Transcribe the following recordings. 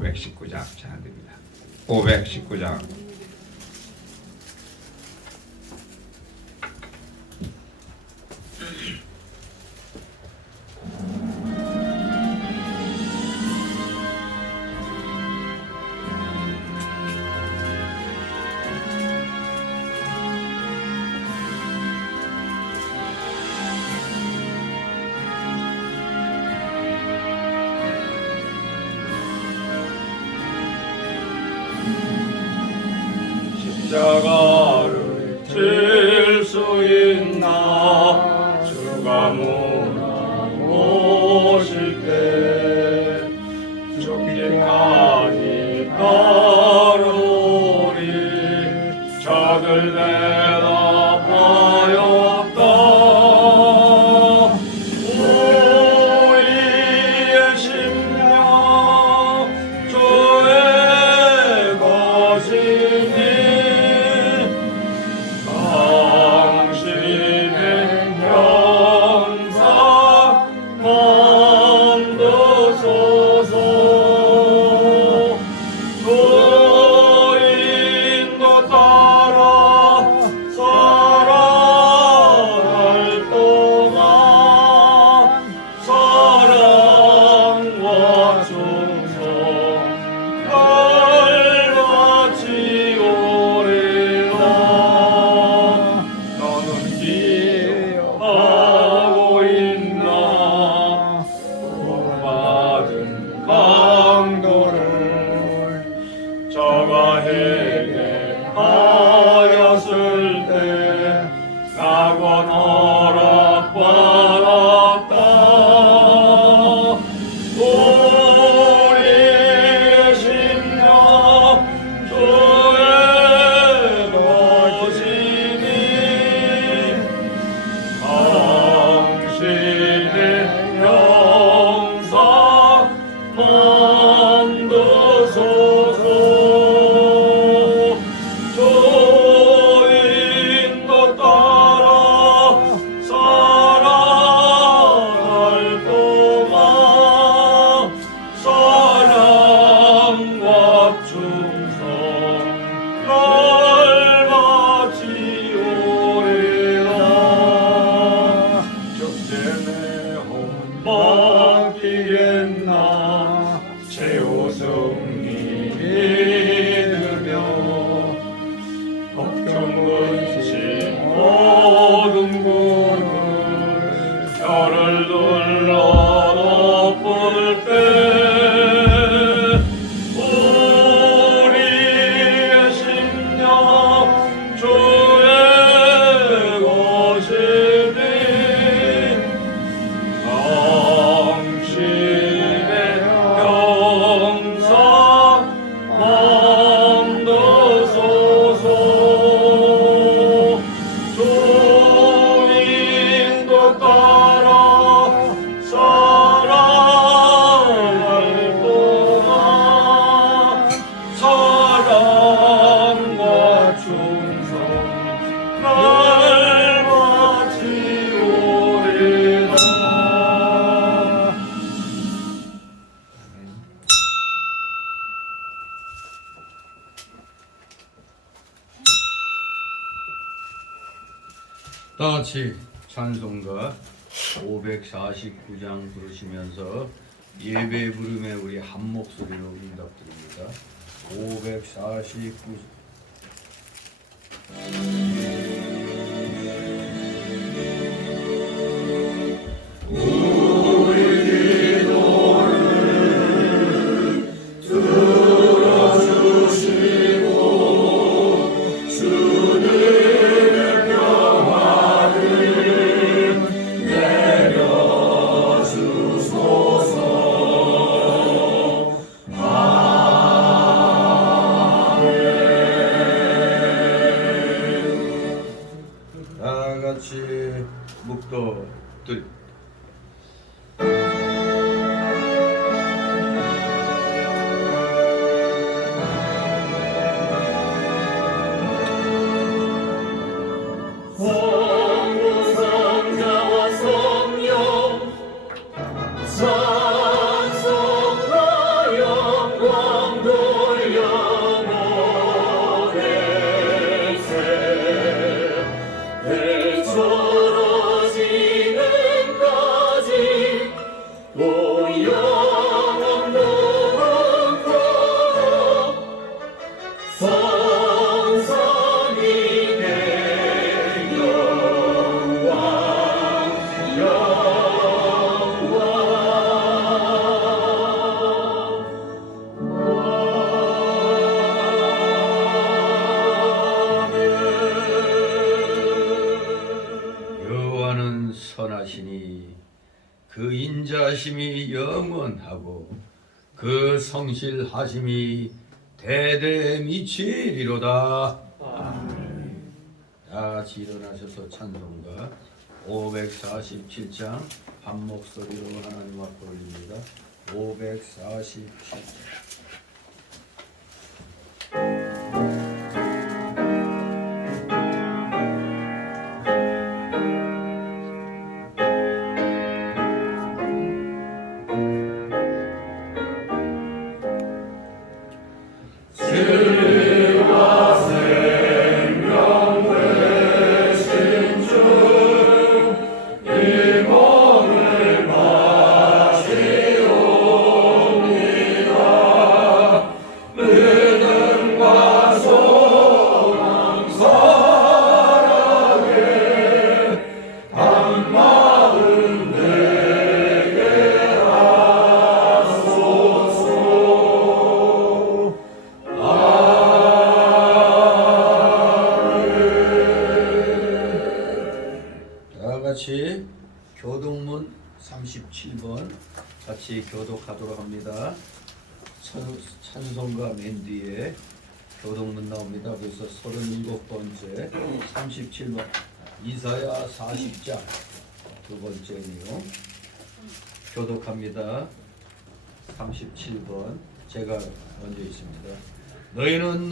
519장 찬양됩니다. 519장. 십자가를 질 수 있나 주가 오실 때 죽기까지 따르리 저들 대답하였다 우리의 심령 주의 것이니 다같이 찬송가 549장 부르시면서 예배 부름에 우리 한 목소리로 응답드립니다. 549 다같이 묵도들 성자와 성령 찬송과 영광 그 인자심이 영원하고 그 성실하심이 대대 미치리로다. 다 같이 일어나셔서 찬송가 547장 한 목소리로 하나님 앞에 올립니다. 547장. 같이 교독문 37번 같이 교독하도록 합니다. 찬송가 맨 뒤에 교독문 나옵니다. 그래서 37번째 37번 이사야 40장 두 번째 내용 교독합니다. 37번 제가 먼저 있습니다. 너희는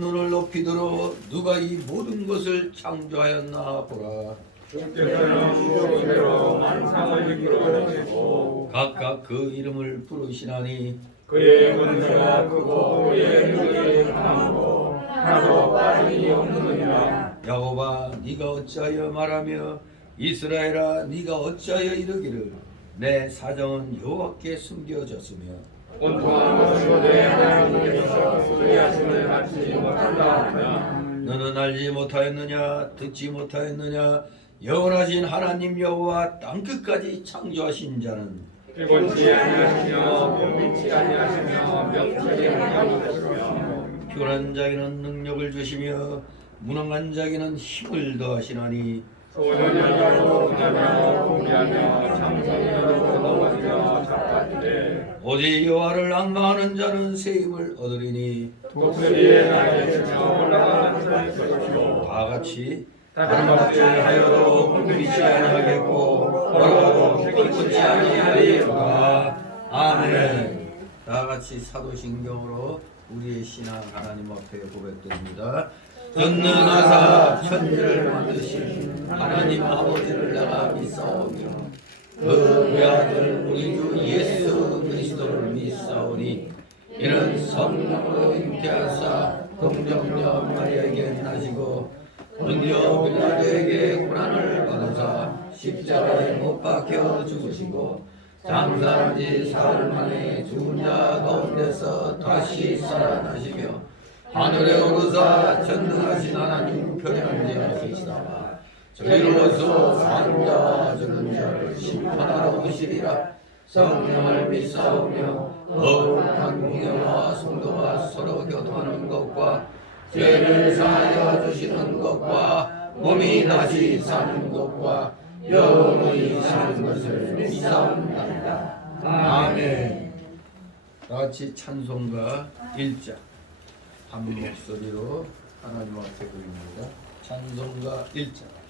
눈을 높이 들어 누가 이 모든 것을 창조하였나 보라. 주께서는 수족대로 만상을 이끌어내시고 각각 그 이름을 부르시나니 그의 권세가 크고 그의 능력이 강하고 하나도 빠짐이 없느니라. 야곱아 네가 어찌하여 말하며 이스라엘아 네가 어찌하여 이르기를 내 사정은 여호와께 숨겨졌으며 온통한 것으로 내 하나님께서 수리하심을 받지 못한다 하며 너는 알지 못하였느냐 듣지 못하였느냐 영원하신 하나님 여호와 땅끝까지 창조하신 자는 피곤치 아니하시며 병민치 아니하시며 명철이 아니하시며 피곤한 자에게는 능력을 주시며 무능한 자에게는 힘을 더하시나니 소년자로 분하며 공개하며 장성자로 넘어지며 잡아지되 오직 여호와를 앙망하는 자는 새 힘을 얻으리니 독수리의 날개 치며 올라가는 자의 것이요 다 같이 다른 것을 하여도 굶기지 아니하겠고 걸어가도 피곤치 아니하리로다. 아멘. 다 같이 사도신경으로 우리의 신앙 하나님 앞에 고백드립니다. 전능하사 천지를 만드신 하나님 아버지를 내가 믿사오며 그 외아들 우리 주 예수 그리스도를 믿사오니 이는 성령으로 잉태하사 동정녀 마리아에게 나시고 본디오 빌라도에게 고난을 받으사 십자가에 못 박혀 죽으시고 장사한 지 사흘 만에 죽은 자 가운데서 다시 살아나시며 하늘에 오르사 전능하신 하나님 편향자 계시다가 저희로서 사는 자와 죽은 자를 심판하러 오시리라. 성령을 믿사오며 거룩한 공예와 성도가 서로 교통하는 것과 죄를 사하여 주시는 것과 몸이 다시 사는 것과 영원히 사는 것을 믿사옵나이다. 아멘. 다같이 찬송가 1장 한 목소리로 하나님 앞에 드립니다. 찬송가 1장.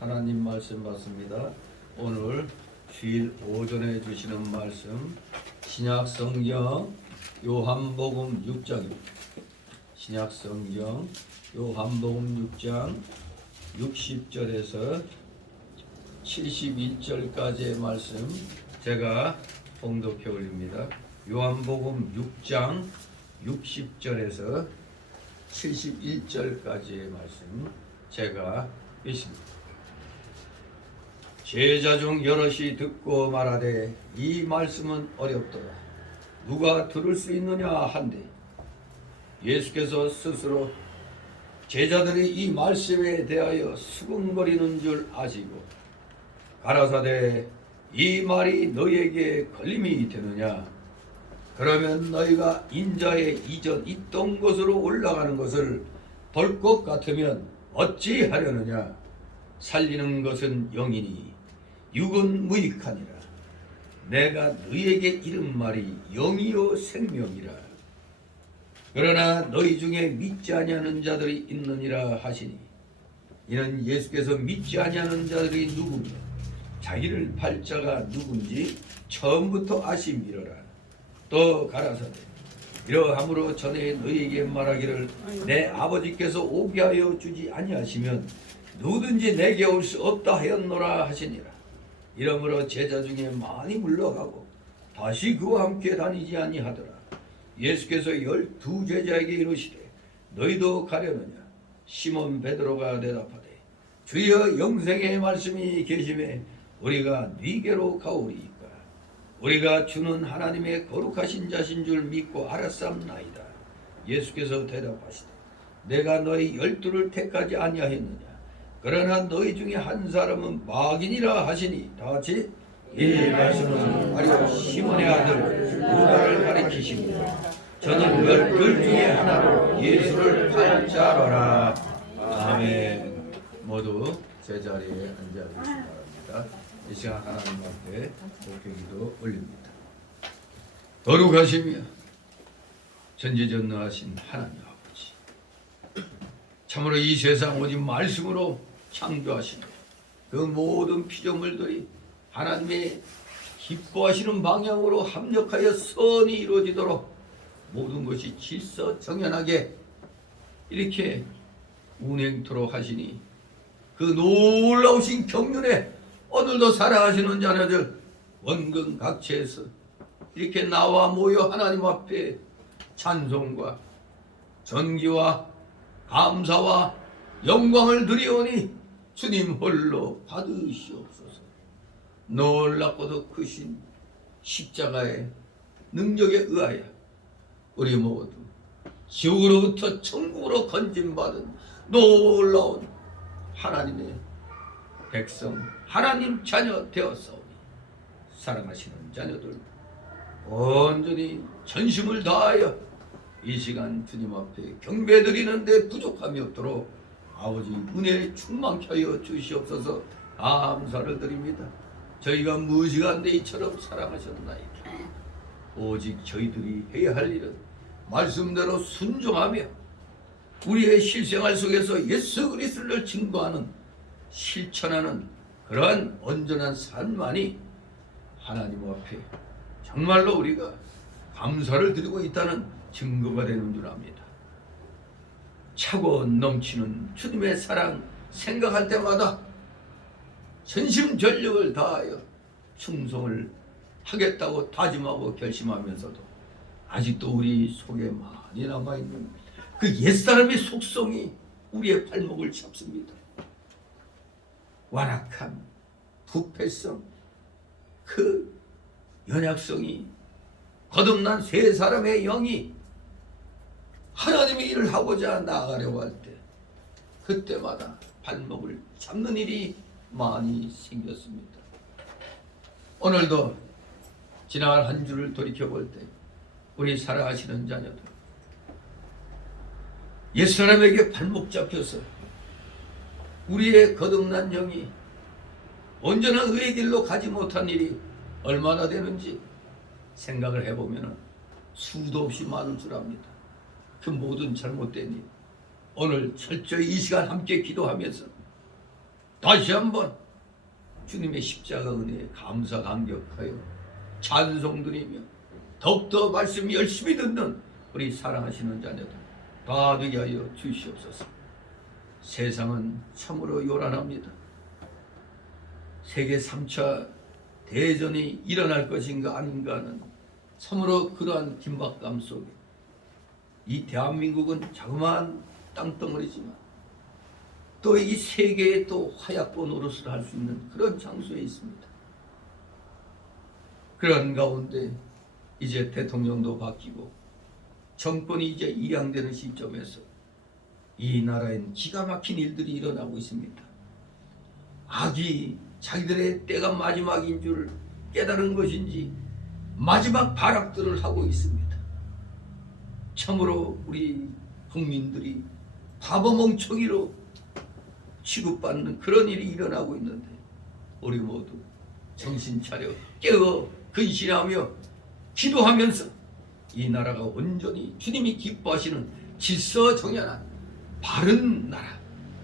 하나님 말씀 받습니다. 오늘 주일 오전에 주시는 말씀 신약 성경 요한복음 6장입니다. 신약 성경 요한복음 6장 60절에서 71절까지의 말씀 제가 봉독해 올립니다. 요한복음 6장 60절에서 71절까지의 말씀 제가 읽습니다. 제자 중 여럿이 듣고 말하되 이 말씀은 어렵도다. 누가 들을 수 있느냐 한데 예수께서 스스로 제자들이 이 말씀에 대하여 수긍거리는 줄 아시고 가라사대 이 말이 너희에게 걸림이 되느냐? 그러면 너희가 인자의 이전 있던 곳으로 올라가는 것을 볼 것 같으면 어찌하려느냐? 살리는 것은 영이니 육은 무익하니라. 내가 너희에게 이른 말이 영이요 생명이라. 그러나 너희 중에 믿지 아니하는 자들이 있느니라 하시니 이는 예수께서 믿지 아니하는 자들이 누구며 자기를 팔 자가 누군지 처음부터 아심이로라. 또 가라사대 이러함으로 전에 너희에게 말하기를 내 아버지께서 오게 하여 주지 아니하시면 누구든지 내게 올 수 없다 하였노라 하시니라. 이러므로 제자 중에 많이 물러가고 다시 그와 함께 다니지 아니하더라. 예수께서 12제자에게 이르시되 너희도 가려느냐? 시몬 베드로가 대답하되 주여 영생의 말씀이 계심에 우리가 네게로 가오리이까. 우리가 주는 하나님의 거룩하신 자신 줄 믿고 알았사옵나이다. 예수께서 대답하시되 내가 너희 12를 택하지 아니하였느냐? 그러나 너희 중에 한 사람은 마귀니라 하시니 다 같이 이 말씀은 바로 시몬의 아들 유다를 가리키십니다. 저는 12 중에 하나로 예수를 팔 자로라. 아멘. 모두 제자리에 앉아 계시기 바랍니다. 이 시간 하나님 앞에 목회기도 올립니다. 거룩하시며 전지전능하신 하나님 아버지, 참으로 이 세상 오직 말씀으로 창조하시는 그 모든 피조물들이 하나님의 기뻐하시는 방향으로 합력하여 선이 이루어지도록 모든 것이 질서정연하게 이렇게 운행토록 하시니 그 놀라우신 경륜에 오늘도 살아가시는 자녀들 원근각체에서 이렇게 나와 모여 하나님 앞에 찬송과 전기와 감사와 영광을 드리오니 주님 홀로 받으시옵소서. 놀랍고도 크신 십자가의 능력에 의하여 우리 모두 지옥으로부터 천국으로 건진받은 놀라운 하나님의 백성, 하나님 자녀 되었사오니 사랑하시는 자녀들 온전히 전심을 다하여 이 시간 주님 앞에 경배드리는데 부족함이 없도록 아버지 은혜에 충만케 하여 주시옵소서. 감사를 드립니다. 저희가 무시간데 이처럼 사랑하셨나이다. 오직 저희들이 해야 할 일은 말씀대로 순종하며 우리의 실생활 속에서 예수 그리스도를 증거하는 실천하는 그러한 온전한 삶만이 하나님 앞에 정말로 우리가 감사를 드리고 있다는 증거가 되는 줄 압니다. 차고 넘치는 주님의 사랑 생각할 때마다 전심전력을 다하여 충성을 하겠다고 다짐하고 결심하면서도 아직도 우리 속에 많이 남아있는 그 옛사람의 속성이 우리의 발목을 잡습니다. 완악함, 부패성, 그 연약성이 거듭난 세 사람의 영이 하나님의 일을 하고자 나아가려고 할 때 그때마다 발목을 잡는 일이 많이 생겼습니다. 오늘도 지난 한 주를 돌이켜볼 때 우리 살아가시는 자녀들 옛사람에게 발목 잡혀서 우리의 거듭난 영이 온전한 의의 길로 가지 못한 일이 얼마나 되는지 생각을 해보면 수도 없이 많은 줄 압니다. 그 모든 잘못된 일 오늘 철저히 이 시간 함께 기도하면서 다시 한번 주님의 십자가 은혜에 감사 감격하여 찬송드리며 더욱더 말씀 열심히 듣는 우리 사랑하시는 자녀들 다 되게 하여 주시옵소서. 세상은 참으로 요란합니다. 세계 3차 대전이 일어날 것인가 아닌가 하는 참으로 그러한 긴박감 속에 이 대한민국은 자그마한 땅덩어리지만 또 이 세계에 또 화약고 노릇을 할 수 있는 그런 장소에 있습니다. 그런 가운데 이제 대통령도 바뀌고 정권이 이제 이양되는 시점에서 이 나라엔 기가 막힌 일들이 일어나고 있습니다. 악이 자기들의 때가 마지막인 줄 깨달은 것인지 마지막 발악들을 하고 있습니다. 참으로 우리 국민들이 바보 멍청이로 취급받는 그런 일이 일어나고 있는데 우리 모두 정신 차려 깨어 근신하며 기도하면서 이 나라가 온전히 주님이 기뻐하시는 질서정연한 바른 나라,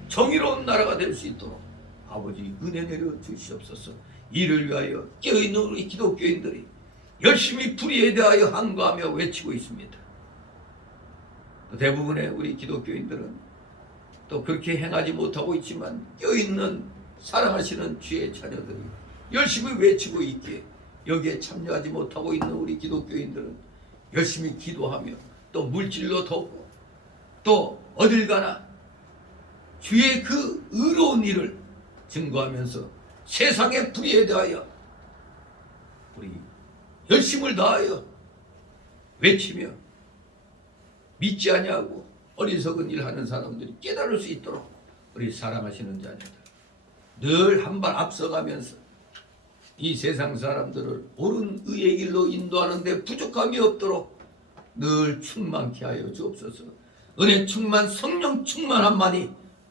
정의로운 나라가 될 수 있도록 아버지 은혜 내려 주시옵소서. 이를 위하여 깨어있는 우리 기독교인들이 열심히 불의에 대하여 항거하며 외치고 있습니다. 대부분의 우리 기독교인들은 또 그렇게 행하지 못하고 있지만 껴있는 사랑하시는 주의 자녀들이 열심히 외치고 있기에 여기에 참여하지 못하고 있는 우리 기독교인들은 열심히 기도하며 또 물질로 돕고 또 어딜 가나 주의 그 의로운 일을 증거하면서 세상의 불의에 대하여 우리 열심을 다하여 외치며 믿지 아니하고 어리석은 일 하는 사람들이 깨달을 수 있도록 우리 사랑하시는 자녀들 늘 한 발 앞서가면서 이 세상 사람들을 옳은 의의 길로 인도하는 데 부족함이 없도록 늘 충만케 하여 주옵소서. 은혜 충만 성령 충만함만이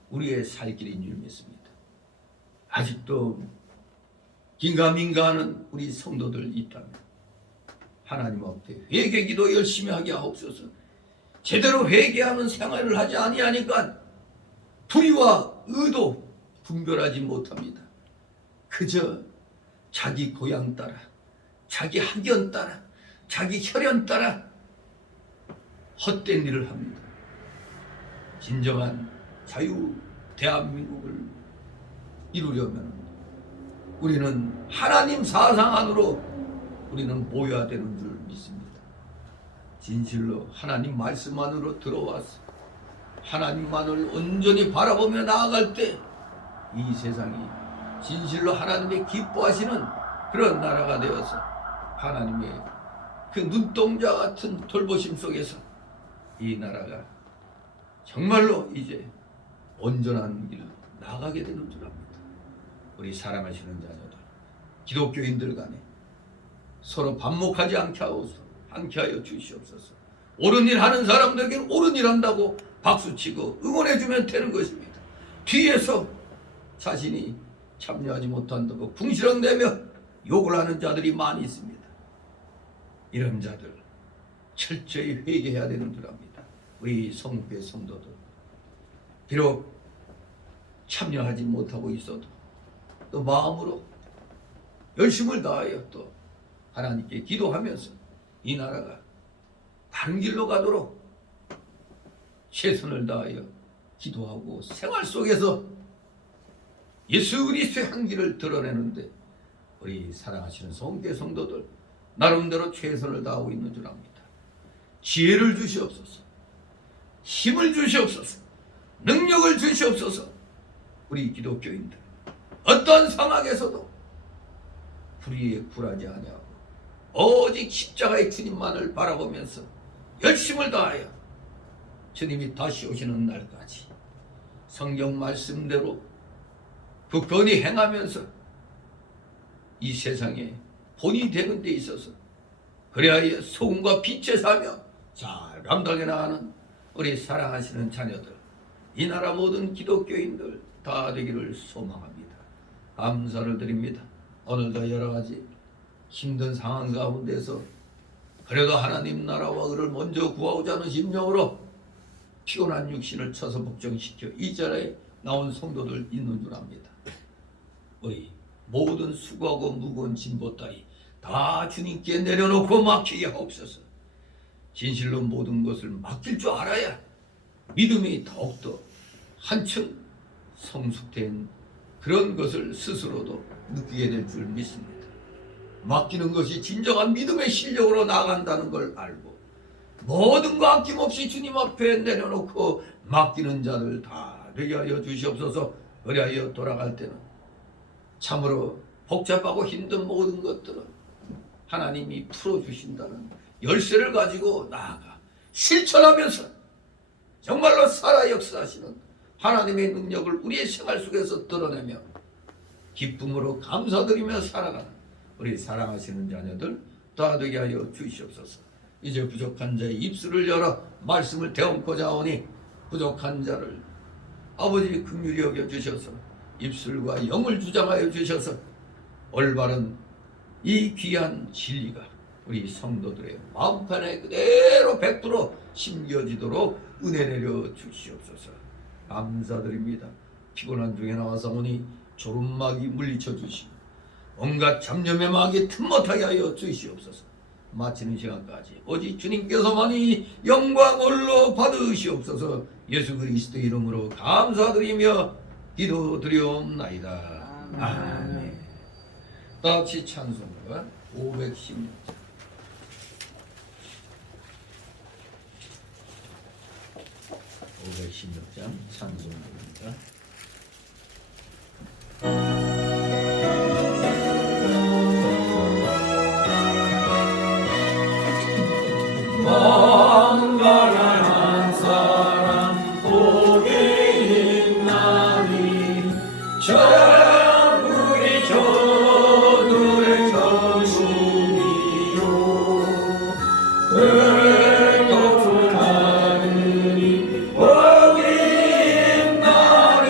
우리의 살 길인 줄 믿습니다. 아직도 긴가민가하는 우리 성도들 있다면 하나님 앞에 회개기도 열심히 하게 하옵소서. 제대로 회개하는 생활을 하지 아니하니까 불의와 의도 분별하지 못합니다. 그저 자기 고향 따라, 자기 학연 따라, 자기 혈연 따라 헛된 일을 합니다. 진정한 자유 대한민국을 이루려면 우리는 하나님 사상 안으로 우리는 모여야 되는 줄 믿습니다. 진실로 하나님 말씀 안으로 들어와서 하나님만을 온전히 바라보며 나아갈 때 이 세상이 진실로 하나님의 기뻐하시는 그런 나라가 되어서 하나님의 그 눈동자 같은 돌보심 속에서 이 나라가 정말로 이제 온전한 길로 나가게 되는 줄 압니다. 우리 사랑하시는 자녀들 기독교인들 간에 서로 반목하지 않게 하여 주시옵소서. 옳은 일 하는 사람들에게는 옳은 일 한다고 박수치고 응원해주면 되는 것입니다. 뒤에서 자신이 참여하지 못한다고 궁시렁대며 욕을 하는 자들이 많이 있습니다. 이런 자들 철저히 회개해야 되는 줄 압니다. 우리 성교회 성도들 비록 참여하지 못하고 있어도 또 마음으로 열심을 다하여 또 하나님께 기도하면서 이 나라가 바른 길로 가도록 최선을 다하여 기도하고 생활 속에서 예수 그리스도의 향기를 드러내는데 우리 사랑하시는 성교회 성도들 나름대로 최선을 다하고 있는 줄 압니다. 지혜를 주시옵소서. 힘을 주시옵소서. 능력을 주시옵소서. 우리 기독교인들 어떤 상황에서도 불의에 굴하지 아니하고 오직 십자가의 주님만을 바라보면서 열심을 다하여 주님이 다시 오시는 날까지 성경 말씀대로 굳건히 행하면서 이 세상에 본이 되는 데 있어서 그래야 소금과 빛의 사며 잘 감당해 나가는 우리 사랑하시는 자녀들 이 나라 모든 기독교인들 다 되기를 소망합니다. 감사를 드립니다. 오늘도 여러 가지 힘든 상황 가운데서 그래도 하나님 나라와 의를 먼저 구하고자 하는 심령으로 피곤한 육신을 쳐서 복종시켜 이 자리에 나온 성도들 있는 줄 압니다. 우리 모든 수고하고 무거운 짐보 따위 다 주님께 내려놓고 맡기게 하옵소서. 진실로 모든 것을 맡길 줄 알아야 믿음이 더욱더 한층 성숙된 그런 것을 스스로도 느끼게 될 줄 믿습니다. 맡기는 것이 진정한 믿음의 실력으로 나간다는 걸 알고 모든 거 아낌없이 주님 앞에 내려놓고 맡기는 자들 다 되게 하여 주시옵소서. 그리하여 돌아갈 때는 참으로 복잡하고 힘든 모든 것들은 하나님이 풀어주신다는 열쇠를 가지고 나아가 실천하면서 정말로 살아 역사하시는 하나님의 능력을 우리의 생활 속에서 드러내며 기쁨으로 감사드리며 살아가는 우리 사랑하시는 자녀들 다 되게 하여 주시옵소서. 이제 부족한 자의 입술을 열어 말씀을 대언고자 하오니 부족한 자를 아버지 긍휼히 여겨 주셔서 입술과 영을 주장하여 주셔서 올바른 이 귀한 진리가 우리 성도들의 마음판에 그대로 100% 심겨지도록 은혜 내려 주시옵소서. 감사드립니다. 피곤한 중에 나와서 오니 졸음막이 물리쳐 주시고 온갖 잡념의 막이 틈 못하게 하여 주시옵소서. 마치는 시간까지 오직 주님께서만이 영광을로 받으시옵소서. 예수 그리스도 이름으로 감사드리며 기도드리옵나이다. 아멘. 다 같이 찬송가 516장 516장 찬송가입니다. 만가한 사람 복이 있나니 천국이 저들의 저신이요 높은 하늘이 복이 있나니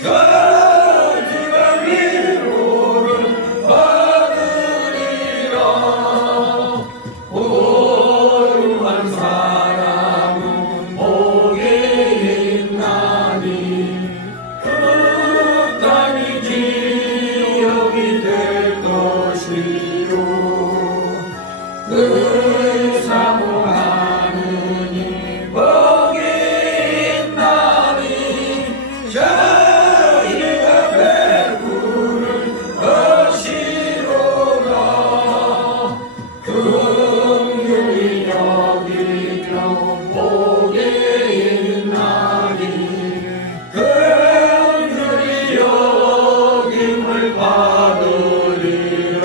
저주가 위로를 받으리라. 오르한 사람은 복이 있나니 그 땅이 기업이 될 것이요 늘 사모하느니 복이 있나니 저희가 배부를 것이로라. 긍휼히 여기며 복이 있나니 긍휼히 여김을 받으리라.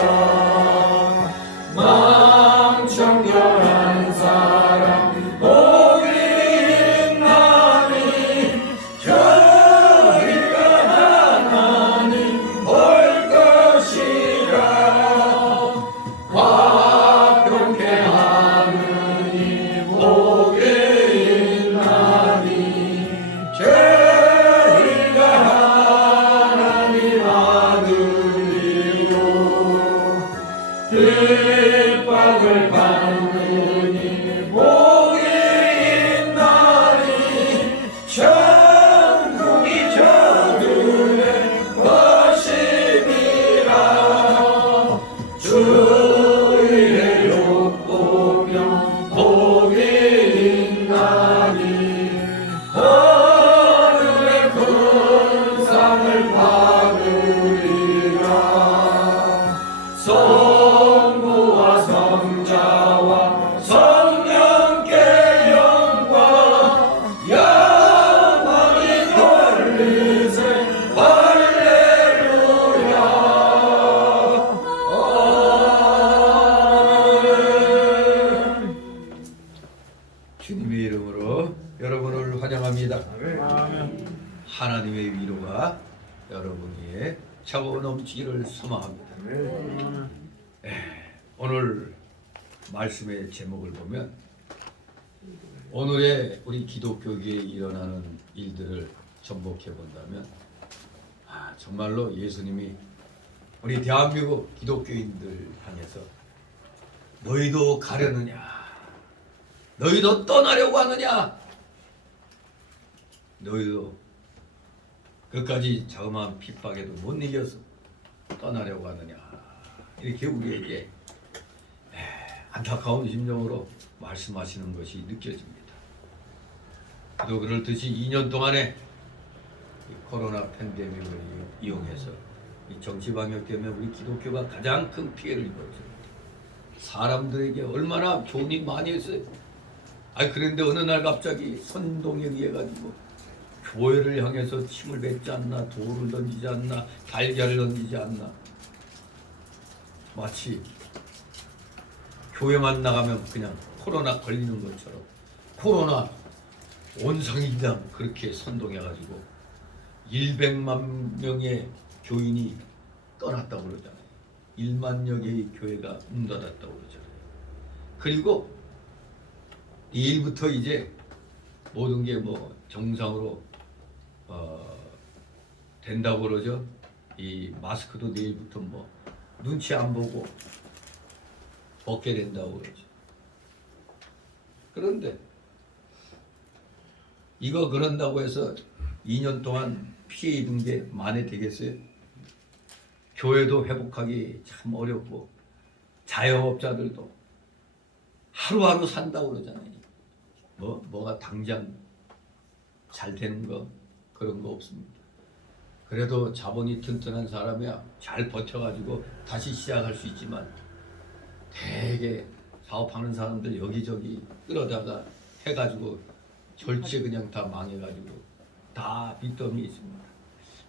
망청결한 사람 복이 있나니 저희가 하나님 볼 것이라. 화평케 하느니 복이 있나니 저희가 하나님 아들이요 핍박을 받느니 복이 있나니 천국이 저들의 것이니라. 주의 욕보며 복이 있나니 하늘의 큰 상을 받으리라. 성부와 성자와 성령께 영광 영광이 돌리세 할렐루야. 아멘. 주님의 이름으로 여러분을 환영합니다. 하나님의 위로가 여러분 위에 차고 넘치기를 소망합니다. 오늘 말씀의 제목을 보면 오늘의 우리 기독교계에 일어나는 일들을 전복해 본다면 정말로 예수님이 우리 대한민국 기독교인들 향해서 너희도 가려느냐, 너희도 떠나려고 하느냐, 너희도 끝까지 자그마한 핍박에도 못 이겨서 떠나려고 하느냐, 이렇게 우리에게 안타까운 심정으로 말씀하시는 것이 느껴집니다. 또 그렇듯이 2년 동안에 이 코로나 팬데믹을 이용해서 이 정치 방역 때문에 우리 기독교가 가장 큰 피해를 입었죠. 사람들에게 얼마나 교훈이 많이 했어요. 그런데 어느 날 갑자기 선동에 의해 가지고 교회를 향해서 침을 뱉지 않나, 돌을 던지지 않나, 달걀을 던지지 않나. 마치 교회만 나가면 그냥 코로나 걸리는 것처럼 코로나 온상이당 그렇게 선동해가지고 100만 명의 교인이 떠났다고 그러잖아요. 1만여 개의 교회가 문 닫았다고 그러잖아요. 그리고 내일부터 이제 모든 게 뭐 정상으로 된다고 그러죠. 이 마스크도 내일부터 뭐 눈치 안 보고 벗게 된다고 그러죠. 그런데 이거 그런다고 해서 2년 동안 피해 입은 게 만회 되겠어요? 교회도 회복하기 참 어렵고 자영업자들도 하루하루 산다고 그러잖아요. 뭐가 당장 잘 되는 거 그런 거 없습니다. 그래도 자본이 튼튼한 사람이야 잘 버텨가지고 다시 시작할 수 있지만 되게 사업하는 사람들 여기저기 끌어다가 해가지고 절체 그냥 다 망해가지고 다 빚더미 있습니다.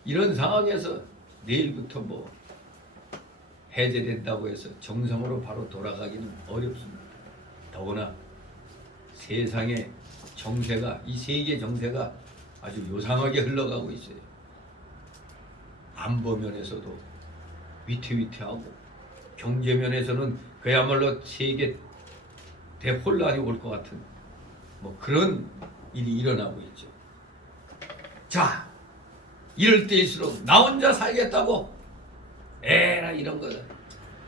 이런 상황에서 내일부터 뭐 해제된다고 해서 정상으로 바로 돌아가기는 어렵습니다. 더구나 세상의 정세가 이 세계 정세가 아주 요상하게 흘러가고 있어요. 안보 면에서도 위태위태하고 경제 면에서는 그야말로 세계 대혼란이 올 것 같은 뭐 그런 일이 일어나고 있죠. 자, 이럴 때일수록 나 혼자 살겠다고 에라 이런 거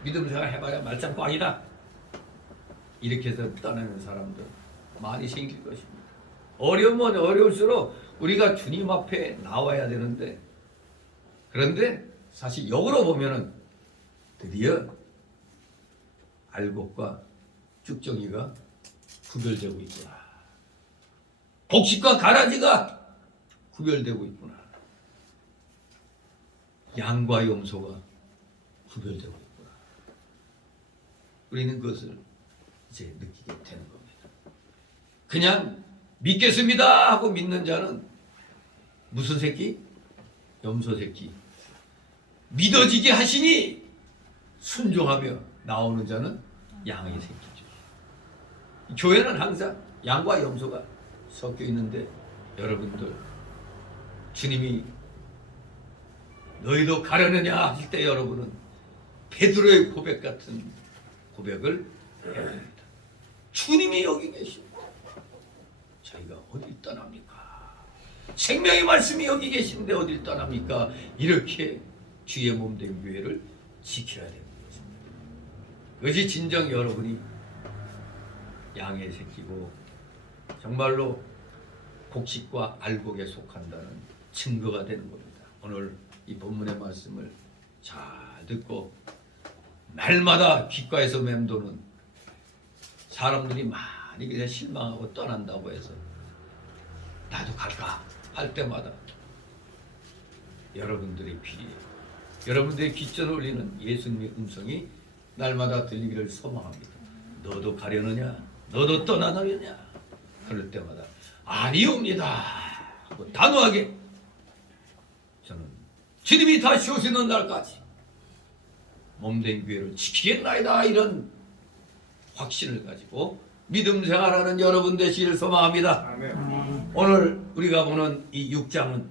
믿음 생활 해봐야 말짱꽝이다 이렇게 해서 떠나는 사람들 많이 생길 것입니다. 어려우면 어려울수록 우리가 주님 앞에 나와야 되는데 그런데 사실 역으로 보면은 드디어 알곡과 쭉정이가 구별되고 있구나. 복식과 가라지가 구별되고 있구나. 양과 염소가 구별되고 있구나. 우리는 그것을 이제 느끼게 되는 겁니다. 그냥 믿겠습니다 하고 믿는 자는 무슨 새끼? 염소 새끼. 믿어지게 하시니 순종하며 나오는 자는 양의 새끼죠. 교회는 항상 양과 염소가 섞여 있는데 여러분들 주님이 너희도 가려느냐 하실 때 여러분은 베드로의 고백 같은 고백을 해야 합니다. 주님이 여기 계십니다. 저희가 어딜 떠납니까? 생명의 말씀이 여기 계신데 어딜 떠납니까? 이렇게 주의 몸된 교회를 지켜야 되는 것입니다. 그것이 진정 여러분이 양의 새끼고 정말로 곡식과 알곡에 속한다는 증거가 되는 겁니다. 오늘 이 본문의 말씀을 잘 듣고 날마다 귓가에서 맴도는 사람들이 많이 그냥 실망하고 떠난다고 해서 나도 갈까 할 때마다 여러분들의 필요해요. 여러분들의 귓전을 울리는 예수님의 음성이 날마다 들리기를 소망합니다. 너도 가려느냐? 너도 떠나느냐? 그럴 때마다 아니옵니다 하고 단호하게 저는 주님이 다시 오시는 날까지 몸된 교회를 지키겠나이다 이런 확신을 가지고 믿음 생활하는 여러분 되시기를 소망합니다. 아멘. 오늘 우리가 보는 이 6장은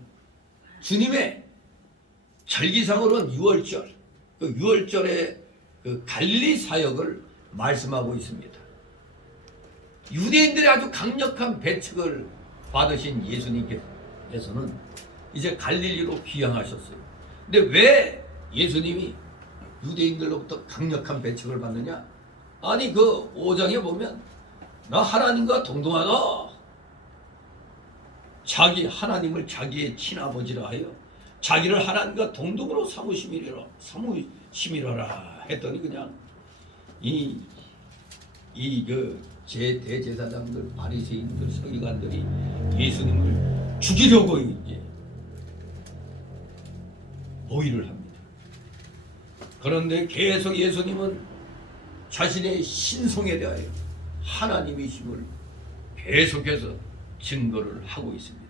주님의 절기상으로는 6월절, 그 6월절의 그 갈릴리 사역을 말씀하고 있습니다. 유대인들의 아주 강력한 배척을 받으신 예수님께서는 이제 갈릴리로 귀향하셨어요. 근데 왜 예수님이 유대인들로부터 강력한 배척을 받느냐? 아니 그 5장에 보면 나 하나님과 동등하다. 자기 하나님을 자기의 친아버지라 하여 자기를 하나님과 동등으로 사무심이라 했더니 그냥 제 대제사장들, 바리새인들, 서기관들이 예수님을 죽이려고 이제 보위를 합니다. 그런데 계속 예수님은 자신의 신성에 대하여 하나님이심을 계속해서 증거를 하고 있습니다.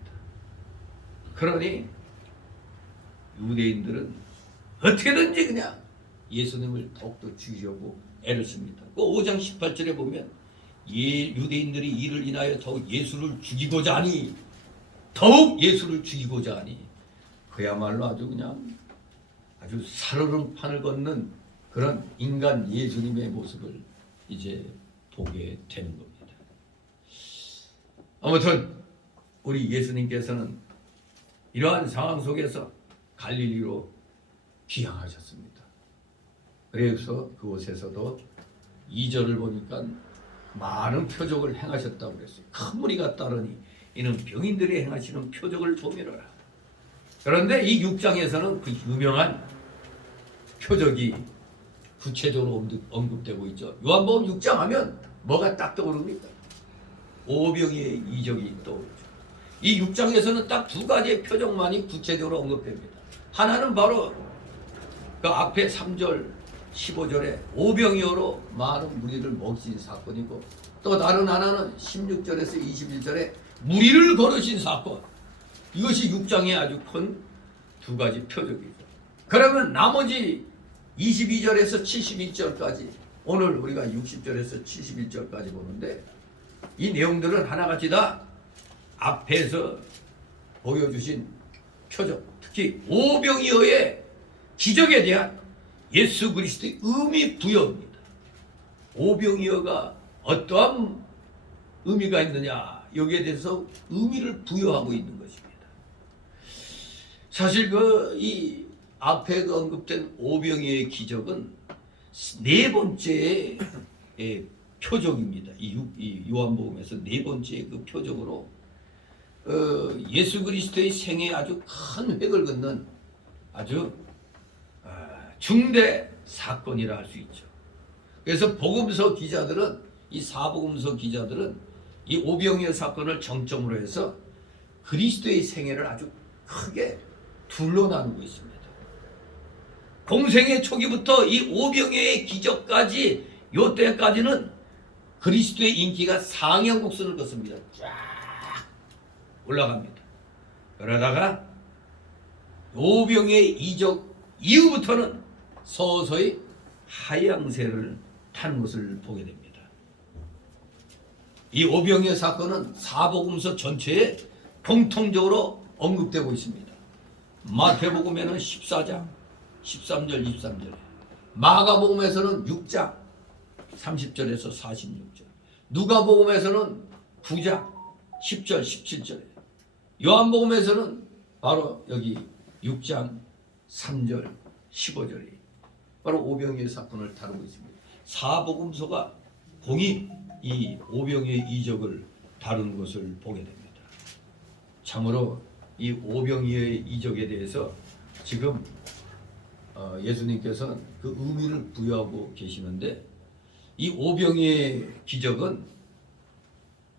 그러니 유대인들은 어떻게든지 그냥 예수님을 더욱더 죽이려고 애를 씁니다. 그 5장 18절에 보면 유대인들이 이를 인하여 더욱 예수를 죽이고자 하니 그야말로 아주 그냥 아주 살얼음판을 걷는 그런 인간 예수님의 모습을 이제 보게 되는 겁니다. 아무튼 우리 예수님께서는 이러한 상황 속에서 갈릴리로 귀향하셨습니다. 그래서 그곳에서도 2절을 보니까 많은 표적을 행하셨다고 그랬어요. 큰 무리가 따르니 이는 병인들이 행하시는 표적을 조미러라. 그런데 이 6장에서는 그 유명한 표적이 구체적으로 언급되고 있죠. 요한복음 6장 하면 뭐가 딱 떠오릅니까? 오병이의 이적이 떠오르죠. 이 6장에서는 딱 두 가지의 표적만이 구체적으로 언급됩니다. 하나는 바로 그 앞에 3절 15절에 오병이어로 많은 무리를 먹이신 사건이고, 또 다른 하나는 16절에서 21절에 무리를 거르신 사건. 이것이 6장의 아주 큰 두 가지 표적이죠. 그러면 나머지 22절에서 71절까지, 오늘 우리가 60절에서 71절까지 보는데 이 내용들은 하나같이 다 앞에서 보여주신 표적, 특히 오병이어의 기적에 대한 예수 그리스도의 의미 부여입니다. 오병이어가 어떠한 의미가 있느냐, 여기에 대해서 의미를 부여하고 있는 것입니다. 사실 이 앞에 언급된 오병이어의 기적은 네 번째의 표적입니다. 이 요한복음에서 네 번째 그 표적으로 예수 그리스도의 생에 아주 큰 획을 긋는 아주 중대 사건이라 할 수 있죠. 그래서 복음서 기자들은, 이 사복음서 기자들은 이 오병이어 사건을 정점으로 해서 그리스도의 생애를 아주 크게 둘로 나누고 있습니다. 공생의 초기부터 이 오병이어의 기적까지, 요때까지는 그리스도의 인기가 상향곡선을 걷습니다. 쫙 올라갑니다. 그러다가 오병이어의 이적 이후부터는 서서히 하향세를 타는 것을 보게 됩니다. 이 오병이어 사건은 사복음서 전체에 공통적으로 언급되고 있습니다. 마태복음에는 14장 13절 23절에, 마가복음에서는 6장 30절에서 46절, 누가복음에서는 9장 10절 17절에, 요한복음에서는 바로 여기 6장 3절 15절이 바로 오병이어 사건을 다루고 있습니다. 사복음서가 공히 이 오병이어 이적을 다루는 것을 보게 됩니다. 참으로 이 오병이어의 이적에 대해서 지금 예수님께서는 그 의미를 부여하고 계시는데, 이 오병이어의 기적은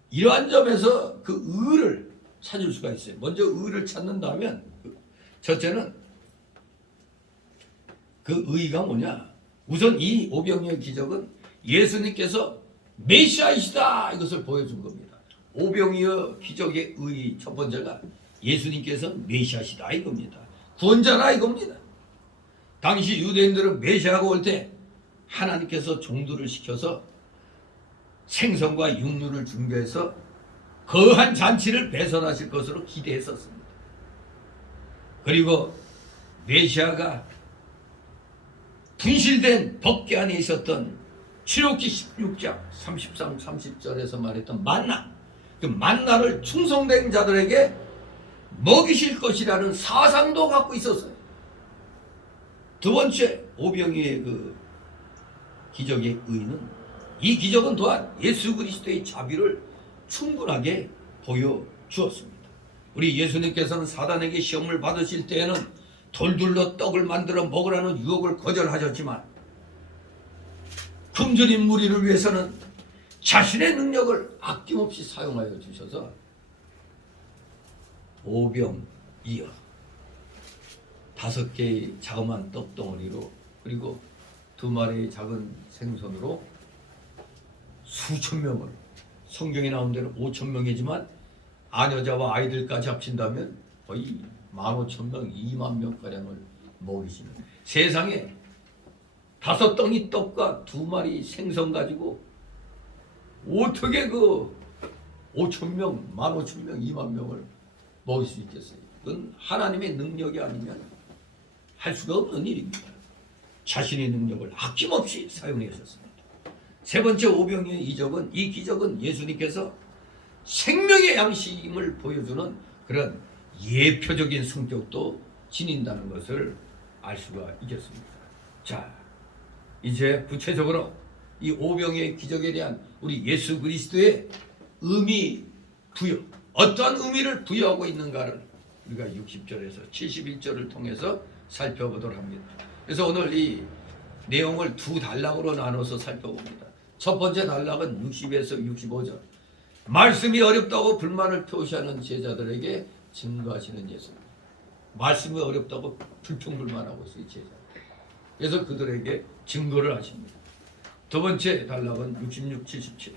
이러한 점에서 그 의를 찾을 수가 있어요. 먼저 의를 찾는다 하면 첫째는 그 의가 뭐냐? 우선 이 오병이어 기적은 예수님께서 메시아이시다, 이것을 보여준 겁니다. 오병이어 기적의 의 첫 번째가 예수님께서 메시아시다 이겁니다. 구원자라 이겁니다. 당시 유대인들은 메시아가 올 때 하나님께서 종들을 시켜서 생선과 육류를 준비해서 거한 잔치를 배설하실 것으로 기대했었습니다. 그리고 메시아가 분실된 법궤 안에 있었던 출애굽기 16장 33, 30절에서 말했던 만나, 그 만나를 충성된 자들에게 먹이실 것이라는 사상도 갖고 있었어요. 두 번째, 오병이어의 그 기적의 의는, 이 기적은 또한 예수 그리스도의 자비를 충분하게 보여주었습니다. 우리 예수님께서는 사단에게 시험을 받으실 때에는 돌둘로 떡을 만들어 먹으라는 유혹을 거절하셨지만, 굶주린 무리를 위해서는 자신의 능력을 아낌없이 사용하여 주셔서 오병이어 5개의 자그마한 떡덩어리로 그리고 2마리의 작은 생선으로 수천 명을, 성경에 나온 대로 5천 명이지만 아녀자와 아이들까지 합친다면 거의 15,000명, 2만 명가량을 먹이시는, 세상에 5덩이 떡과 2마리 생선 가지고 어떻게 그 5,000명, 15,000명, 2만 명을 먹일 수 있겠어요? 그건 하나님의 능력이 아니면 할 수가 없는 일입니다. 자신의 능력을 아낌없이 사용해 주셨습니다. 세 번째 오병이의 이적은, 이 기적은 예수님께서 생명의 양식임을 보여주는 그런 예표적인 성격도 지닌다는 것을 알 수가 있겠습니다. 자, 이제 구체적으로 이 오병이의 기적에 대한 우리 예수 그리스도의 의미 부여, 어떠한 의미를 부여하고 있는가를 우리가 60절에서 71절을 통해서 살펴보도록 합니다. 그래서 오늘 이 내용을 2단락으로 나눠서 살펴봅니다. 첫 번째 단락은 60에서 65절. 말씀이 어렵다고 불만을 표시하는 제자들에게 증거하시는 예수님. 말씀이 어렵다고 불평불만하고 있어요, 제자. 그래서 그들에게 증거를 하십니다. 두 번째 단락은 66, 77.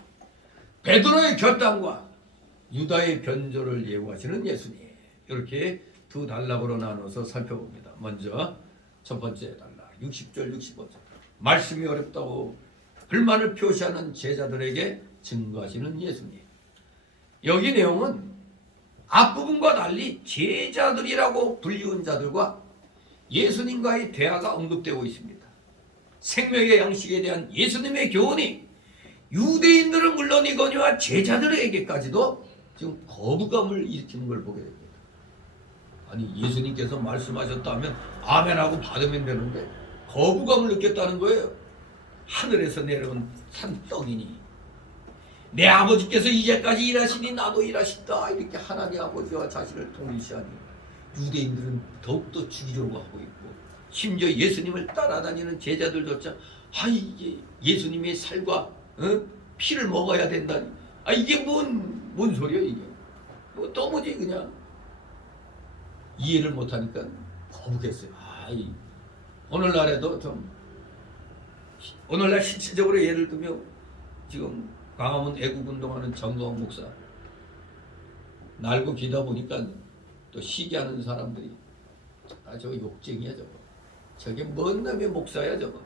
베드로의 결단과 유다의 변조를 예고하시는 예수님. 이렇게 2단락으로 나눠서 살펴봅니다. 먼저 첫 번째 단락 60절, 65절. 말씀이 어렵다고 불만을 표시하는 제자들에게 증거하시는 예수님. 여기 내용은 앞부분과 달리 제자들이라고 불리운 자들과 예수님과의 대화가 언급되고 있습니다. 생명의 양식에 대한 예수님의 교훈이 유대인들은 물론이거니와 제자들에게까지도 지금 거부감을 일으키는 걸 보게 됩니다. 아니, 예수님께서 말씀하셨다면 아멘하고 받으면 되는데 거부감을 느꼈다는 거예요. 하늘에서 내려온 산떡이니 내 아버지께서 이제까지 일하시니 나도 일하신다, 이렇게 하나님 아버지와 자신을 동일시하니 유대인들은 더욱더 죽이려고 하고 있고, 심지어 예수님을 따라다니는 제자들조차 이게 예수님의 살과 피를 먹어야 된다니, 이게 뭔 소리야 이게. 도무지 그냥 이해를 못하니까 거북했어요. 오늘날에도 좀, 오늘날 실질적으로 예를 들면 지금 광화문 애국운동하는 정광훈 목사 날고 기다 보니까 또 시기하는 사람들이 저거 욕쟁이야 저거, 저게 뭔 놈의 목사야 저거,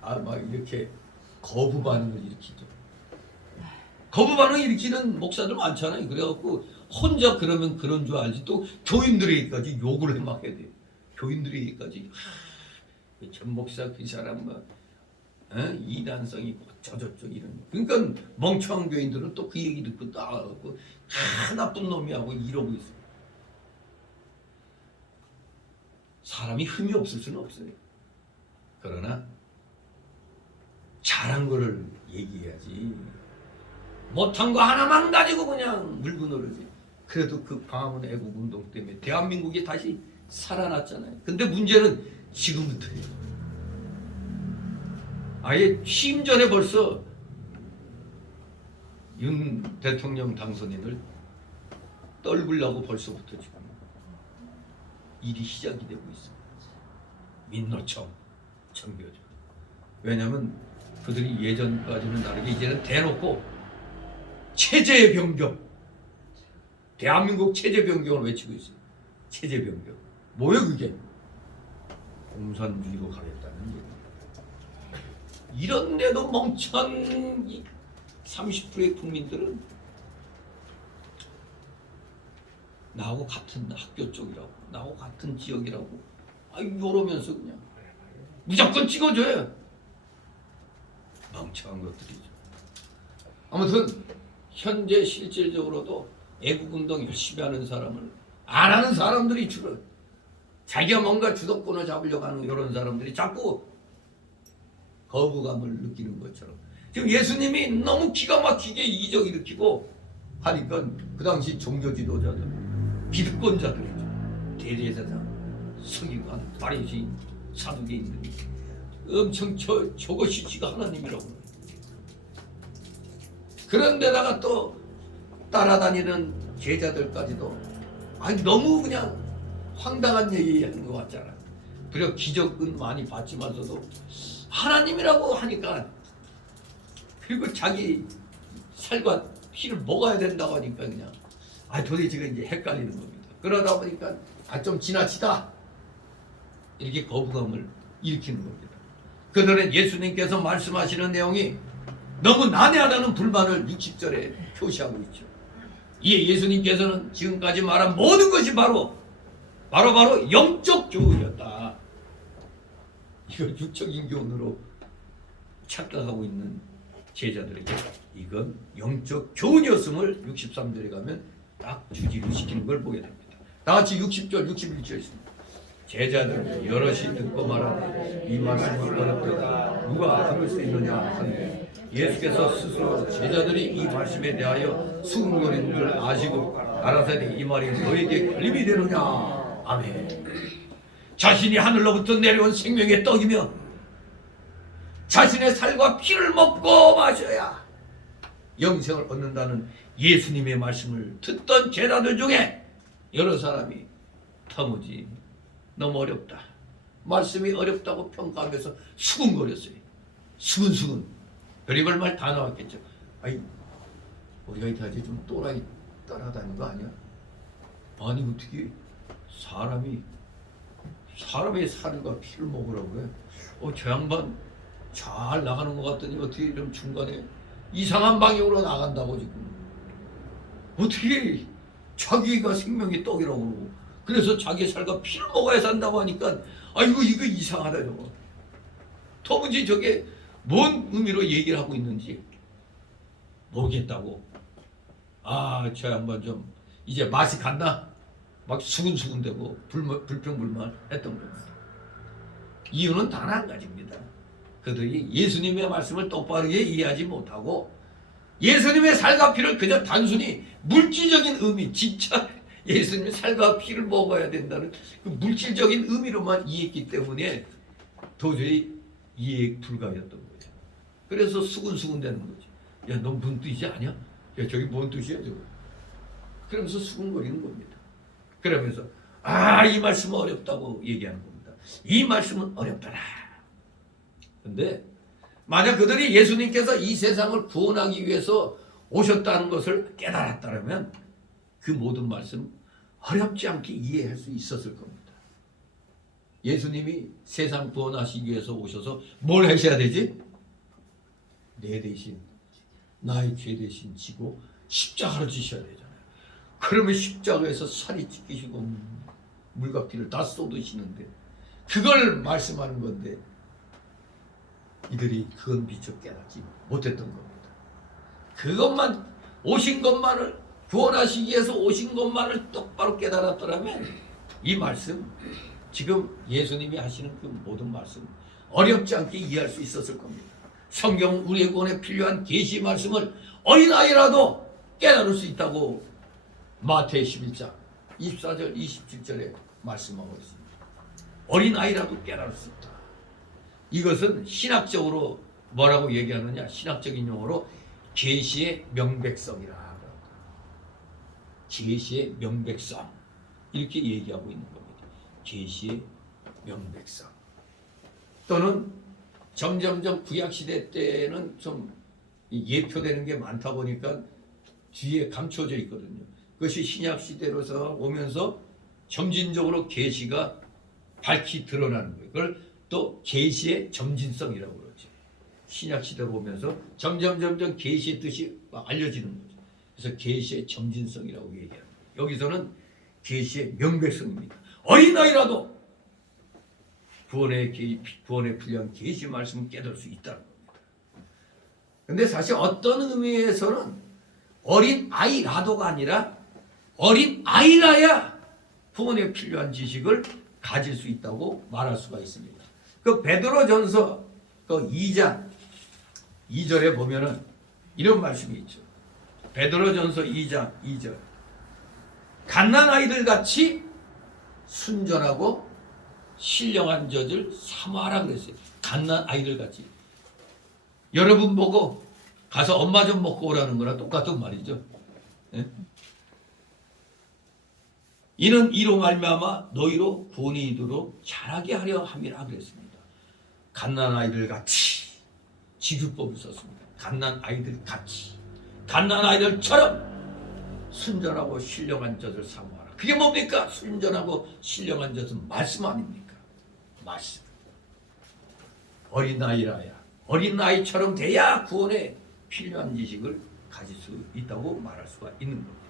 막 이렇게 거부 반응을 일으키죠. 거부 반응 일으키는 목사들 많잖아요. 그래갖고 혼자 그러면 그런 줄 알지 또 교인들에게까지 욕을 막 해야 돼요. 교인들에게까지 전 목사 그 사람 이단성이 저저쪽 이런, 그러니까 멍청한 교인들은 또 그 얘기 듣고 나가고 다 나쁜 놈이하고 이러고 있어요. 사람이 흠이 없을 수는 없어요. 그러나 잘한 거를 얘기해야지, 못한 거 하나만 가지고 그냥 물고 늘어지. 그래도 그 광화문 애국운동 때문에 대한민국이 다시 살아났잖아요. 근데 문제는 지금부터예요. 아예 취임 전에 벌써 윤 대통령 당선인을 떨구려고 벌써부터 지금 일이 시작이 되고 있습니다. 민노총 청교조. 왜냐하면 그들이 예전까지는 다르게 이제는 대놓고 체제 변경, 대한민국 체제 변경을 외치고 있어요. 체제 변경. 뭐예요 그게? 공산주의로 가겠다는 얘기. 이런데도 멍청한 30%의 국민들은 나하고 같은 학교 쪽이라고, 나하고 같은 지역이라고 이러면서 그냥 무조건 찍어줘요. 멍청한 것들이죠. 아무튼 현재 실질적으로도 애국운동 열심히 하는 사람을 안 하는 사람들이 줄어요. 자기가 뭔가 주도권을 잡으려고 하는 이런 사람들이 자꾸 거부감을 느끼는 것처럼, 지금 예수님이 너무 기가 막히게 이적 일으키고 하니까 그 당시 종교 지도자들, 기득권자들이죠. 대제사장, 서기관, 바리새인, 사두개인들이 엄청 저것이 지가 하나님이라고. 그런데다가 또 따라다니는 제자들까지도 너무 그냥 황당한 얘기 하는 것 같잖아. 그리고 기적은 많이 봤지만서도 하나님이라고 하니까, 그리고 자기 살과 피를 먹어야 된다고 하니까 그냥 도대체 이제 헷갈리는 겁니다. 그러다 보니까 좀 지나치다 이렇게 거부감을 일으키는 겁니다. 그들은 예수님께서 말씀하시는 내용이 너무 난해하다는 불만을 60절에 표시하고 있죠. 이에 예수님께서는 지금까지 말한 모든 것이 바로 영적 교훈이었다. 이걸 육적인 교훈으로 착각하고 있는 제자들에게 이건 영적 교훈이었음을 63절에 가면 딱 주지를 시키는 걸 보게 됩니다. 다같이 60절 61절 있습니다. 제자들 여럿이 듣고 말하되 이 말씀은 어렵도다 누가 들을 수 있느냐 하니 예수께서 스스로 제자들이 이 말씀에 대하여 수군거리는 줄 아시고 가라사대 이 말이 너에게 걸림이 되느냐. 아멘. 자신이 하늘로부터 내려온 생명의 떡이며 자신의 살과 피를 먹고 마셔야 영생을 얻는다는 예수님의 말씀을 듣던 제자들 중에 여러 사람이 터무지 너무 어렵다, 말씀이 어렵다고 평가하면서 수군거렸어요. 수근수근 별의별 말 다 나왔겠죠. 우리가 이따지 좀 또라이 따라다니는 거 아니야? 아니 어떻게 사람의 살과 피를 먹으라고 해? 저 양반 잘 나가는 것 같더니 어떻게 좀 중간에 이상한 방향으로 나간다고 지금. 어떻게 자기가 생명의 떡이라고 그러고 그래서 자기 살과 피를 먹어야 산다고 하니까 이거 이상하다 저거. 도무지 저게 뭔 의미로 얘기를 하고 있는지 모르겠다고. 저 양반 좀 이제 맛이 갔나? 막 수근수근대고 불평불만 했던 겁니다. 이유는 단 한 가지입니다. 그들이 예수님의 말씀을 똑바르게 이해하지 못하고 예수님의 살과 피를 그저 단순히 물질적인 의미, 진짜 예수님의 살과 피를 먹어야 된다는 그 물질적인 의미로만 이해했기 때문에 도저히 이해 불가였던 거죠. 그래서 수근수근 되는 거죠. 야, 너 무슨 뜻이지 아냐? 야, 저기 뭔 뜻이야 저거? 그러면서 수근거리는 겁니다. 그러면서 이 말씀은 어렵다고 얘기하는 겁니다. 이 말씀은 어렵더라. 근데 만약 그들이 예수님께서 이 세상을 구원하기 위해서 오셨다는 것을 깨달았다면 그 모든 말씀 어렵지 않게 이해할 수 있었을 겁니다. 예수님이 세상 구원하시기 위해서 오셔서 뭘 하셔야 되지? 내 대신 나의 죄 대신 지고 십자가를 지셔야 되잖아요. 그러면 십자가에서 살이 찢기시고 물과 피를 다 쏟으시는데 그걸 말씀하는 건데 이들이 그건 미처 깨닫지 못했던 겁니다. 그것만 오신 것만을 구원하시기 위해서 오신 것만을 똑바로 깨달았더라면 이 말씀 지금 예수님이 하시는 그 모든 말씀 어렵지 않게 이해할 수 있었을 겁니다. 성경 우리의 구원에 필요한 계시 말씀을 어린아이라도 깨달을 수 있다고 마태 11장 24절 27절에 말씀하고 있습니다. 어린아이라도 깨달을 수 있다. 이것은 신학적으로 뭐라고 얘기하느냐? 신학적인 용어로 계시의 명백성이라. 계시의 명백성 이렇게 얘기하고 있는 겁니다. 계시의 명백성. 또는 점점점 구약시대 때는 좀 예표되는 게 많다 보니까 뒤에 감춰져 있거든요. 그것이 신약시대로서 오면서 점진적으로 계시가 밝히 드러나는 거예요. 그걸 또 계시의 점진성이라고 그러죠. 신약시대로 오면서 점점 계시의 뜻이 알려지는 거죠. 그래서 계시의 점진성이라고 얘기합니다. 여기서는 계시의 명백성입니다. 어린아이라도 구원에 필요한 계시 말씀을 깨달을 수 있다는 겁니다. 근데 사실 어떤 의미에서는 어린아이라도가 아니라 어린아이라야 구원에 필요한 지식을 가질 수 있다고 말할 수가 있습니다. 그 베드로전서 그 2장 2절에 보면은 이런 말씀이 있죠. 베드로전서 2장 2절. 갓난아이들 같이 순전하고 신령한 젖을 사모하라 그랬어요. 갓난아이들 같이. 여러분 보고 가서 엄마 좀 먹고 오라는 거랑 똑같은 말이죠. 예? 이는 이로 말미암아 너희로 구원이 이르도록 자라게 하려 함이라 그랬습니다. 갓난 아이들 같이 지규법을 썼습니다. 갓난 아이들 같이, 갓난 아이들처럼 순전하고 신령한 젖을 사모하라. 그게 뭡니까? 순전하고 신령한 젖은 말씀 아닙니까? 말씀. 어린아이라야, 어린아이처럼 돼야 구원에 필요한 지식을 가질 수 있다고 말할 수가 있는 겁니다.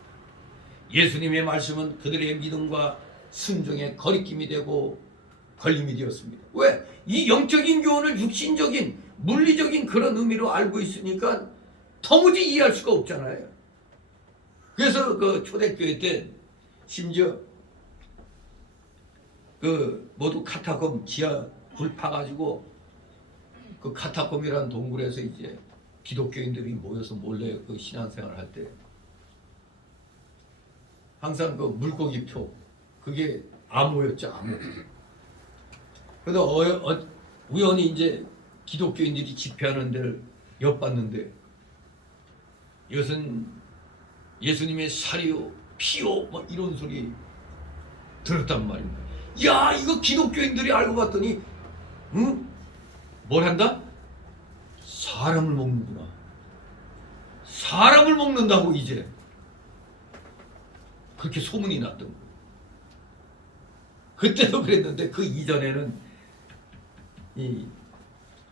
예수님의 말씀은 그들의 믿음과 순종의 거리낌이 되고 걸림이 되었습니다. 왜? 이 영적인 교훈을 육신적인 물리적인 그런 의미로 알고 있으니까 도무지 이해할 수가 없잖아요. 그래서 그 초대교회 때 심지어 그 모두 카타콤 지하 불 파가지고 그 카타콤이라는 동굴에서 이제 기독교인들이 모여서 몰래 그 신앙생활을 할 때 항상 그 물고기표 그게 암호였죠, 암호. 그래서 우연히 이제 기독교인들이 집회하는 데를 엿봤는데 이것은 예수님의 살이요 피요 뭐 이런 소리 들었단 말입니다. 야, 이거 기독교인들이 알고 봤더니 응? 뭘 한다? 사람을 먹는구나. 사람을 먹는다고 이제 그렇게 소문이 났던 거예요. 그때도 그랬는데 그 이전에는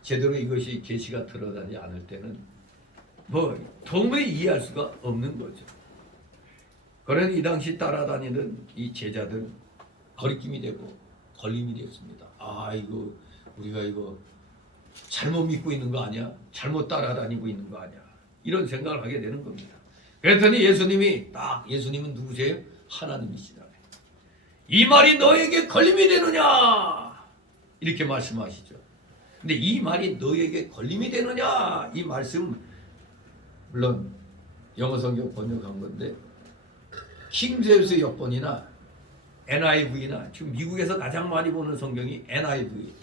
제대로 이것이 계시가 드러나지 않을 때는 뭐 도무지 이해할 수가 없는 거죠. 그러니 이 당시 따라다니는 이 제자들 거리낌이 되고 걸림이 되었습니다. 아, 이거 우리가 이거 잘못 믿고 있는 거 아니야? 잘못 따라다니고 있는 거 아니야? 이런 생각을 하게 되는 겁니다. 그랬더니 예수님은 누구세요? 하나님이시다. 이 말이 너에게 걸림이 되느냐? 이렇게 말씀하시죠. 근데 이 말이 너에게 걸림이 되느냐? 이 말씀 물론 영어 성경 번역한 건데 킹제임스 역본이나 NIV나 지금 미국에서 가장 많이 보는 성경이 NIV.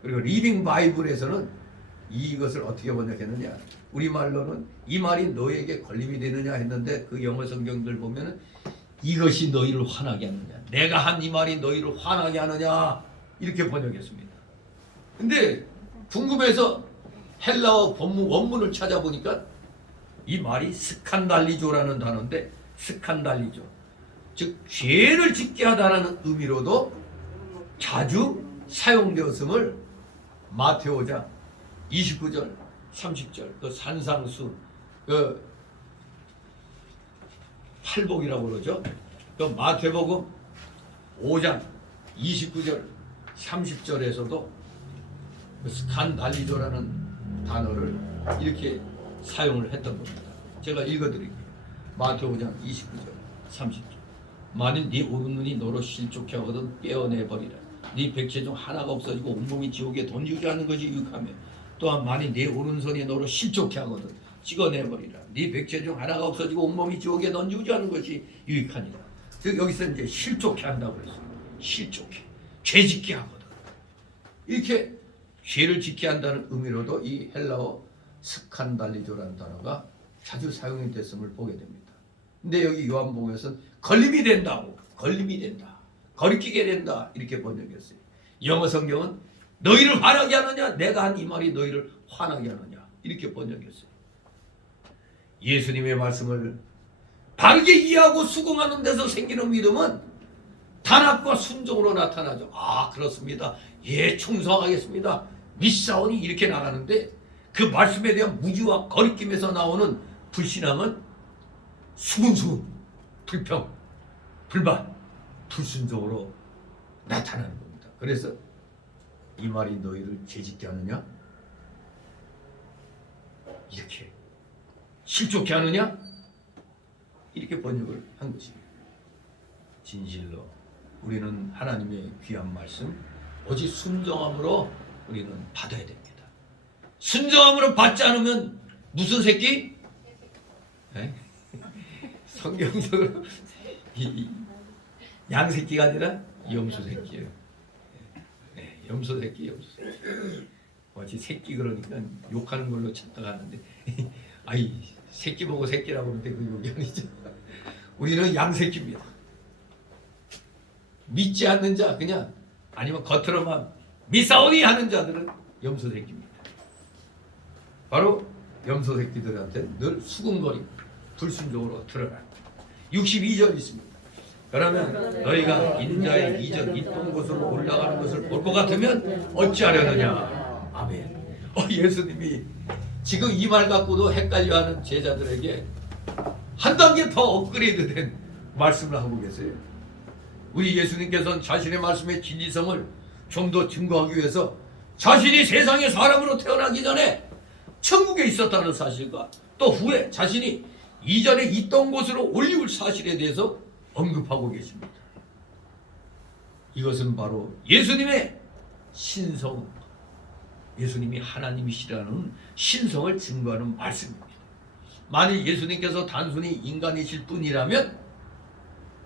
그리고 리빙 바이블에서는 이것을 어떻게 번역했느냐? 우리말로는 이 말이 너에게 걸림이 되느냐 했는데 그 영어 성경들 보면은 이것이 너희를 화나게 하느냐? 내가 한 이 말이 너희를 화나게 하느냐? 이렇게 번역했습니다. 근데 궁금해서 헬라어 원문을 찾아보니까 이 말이 스칸달리조라는 단어인데 스칸달리조. 즉 죄를 짓게 하다라는 의미로도 자주 사용되었음을 마테오 5장 29절 30절 그 산상수 그 팔복이라고 그러죠. 그 마태복음 5장 29절 30절에서도 그 스칸달리조라는 단어를 이렇게 사용을 했던 겁니다. 제가 읽어드릴게요. 마태오 5장 29절 30절 만일 네 오른눈이 너로 실족해 하거든 떼어내버리라. 네 백체 중 하나가 없어지고 온몸이 지옥에 던지지 않는 것이 유익하며 또한 만일 네 오른손이 너로 실족해 하거든 찍어내버리라. 네 백체 중 하나가 없어지고 온몸이 지옥에 던지지 않는 것이 유익하니라. 즉 여기서 이제 실족해 한다고 그랬어요. 실족해. 죄 짓게 하거든. 이렇게 죄를 짓게 한다는 의미로도 이 헬라어 스칸달리조라는 단어가 자주 사용이 됐음을 보게 됩니다. 근데 여기 요한복음에서는 걸림이 된다고, 걸림이 된다, 거리끼게 된다 이렇게 번역했어요. 영어 성경은 너희를 화나게 하느냐, 내가 한 이 말이 너희를 화나게 하느냐 이렇게 번역했어요. 예수님의 말씀을 바르게 이해하고 수긍하는 데서 생기는 믿음은 단합과 순종으로 나타나죠. 아, 그렇습니다. 예, 충성하겠습니다. 믿사오니 이렇게 나가는데 그 말씀에 대한 무지와 거리낌에서 나오는 불신앙은 수근수근, 불평, 불만, 불순종으로 나타나는 겁니다. 그래서 이 말이 너희를 죄짓게 하느냐? 이렇게 실족해 하느냐? 이렇게 번역을 한 것입니다. 진실로 우리는 하나님의 귀한 말씀 오직 순종함으로 우리는 받아야 됩니다. 순종함으로 받지 않으면 무슨 새끼? 네? 성경적으로 양새끼가 아니라 염소새끼예요. 네, 염소새끼. 마치 새끼 그러니까 욕하는 걸로 찾다가 하는데 아이 새끼 보고 새끼라고 하는데 그 욕이 아니죠. 우리는 양새끼입니다. 믿지 않는 자, 그냥 아니면 겉으로만 믿사오니 하는 자들은 염소 새끼입니다. 바로 염소 새끼들한테 늘 수군거리고 불순종으로 드러난다. 62절 있습니다. 그러면 너희가 인자의 이전 있던 곳으로 올라가는 것을 볼 것 같으면 어찌하려느냐. 아멘. 예수님이 지금 이 말 갖고도 헷갈려하는 제자들에게 한 단계 더 업그레이드된 말씀을 하고 계세요. 우리 예수님께서는 자신의 말씀의 진리성을 좀 더 증거하기 위해서 자신이 세상의 사람으로 태어나기 전에 천국에 있었다는 사실과 또 후에 자신이 이전에 있던 곳으로 올리울 사실에 대해서 언급하고 계십니다. 이것은 바로 예수님의 신성, 예수님이 하나님이시라는 신성을 증거하는 말씀입니다. 만일 예수님께서 단순히 인간이실 뿐이라면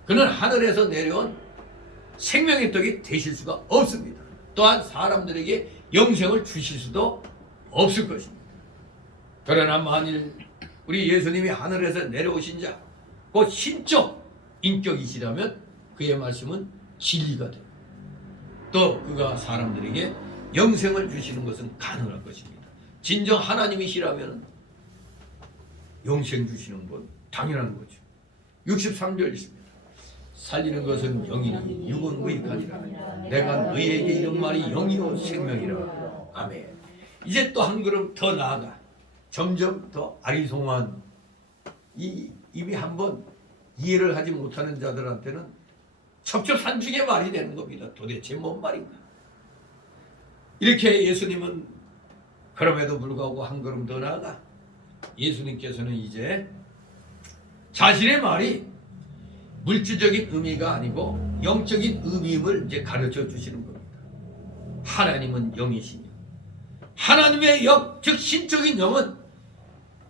그는 하늘에서 내려온 생명의 떡이 되실 수가 없습니다. 또한 사람들에게 영생을 주실 수도 없을 것입니다. 그러나 만일 우리 예수님이 하늘에서 내려오신 자, 곧 신적 인격이시라면 그의 말씀은 진리가 됩니다. 또 그가 사람들에게 영생을 주시는 것은 가능할 것입니다. 진정 하나님이시라면 영생 주시는 건 당연한 거죠. 63절 있습니다. 살리는 것은 영이니 육은 무익하니라. 내가 너희에게 이런 말이 영이요 생명이라. 아멘. 이제 또 한 걸음 더 나아가 점점 더 아리송한 이미 한번 이해를 하지 못하는 자들한테는 첩첩산중의 말이 되는 겁니다. 도대체 뭔 말인가? 이렇게 예수님은 그럼에도 불구하고 한 걸음 더 나아가 예수님께서는 이제 자신의 말이 물질적인 의미가 아니고 영적인 의미임을 이제 가르쳐 주시는 겁니다. 하나님은 영이시며 하나님의 영, 즉 신적인 영은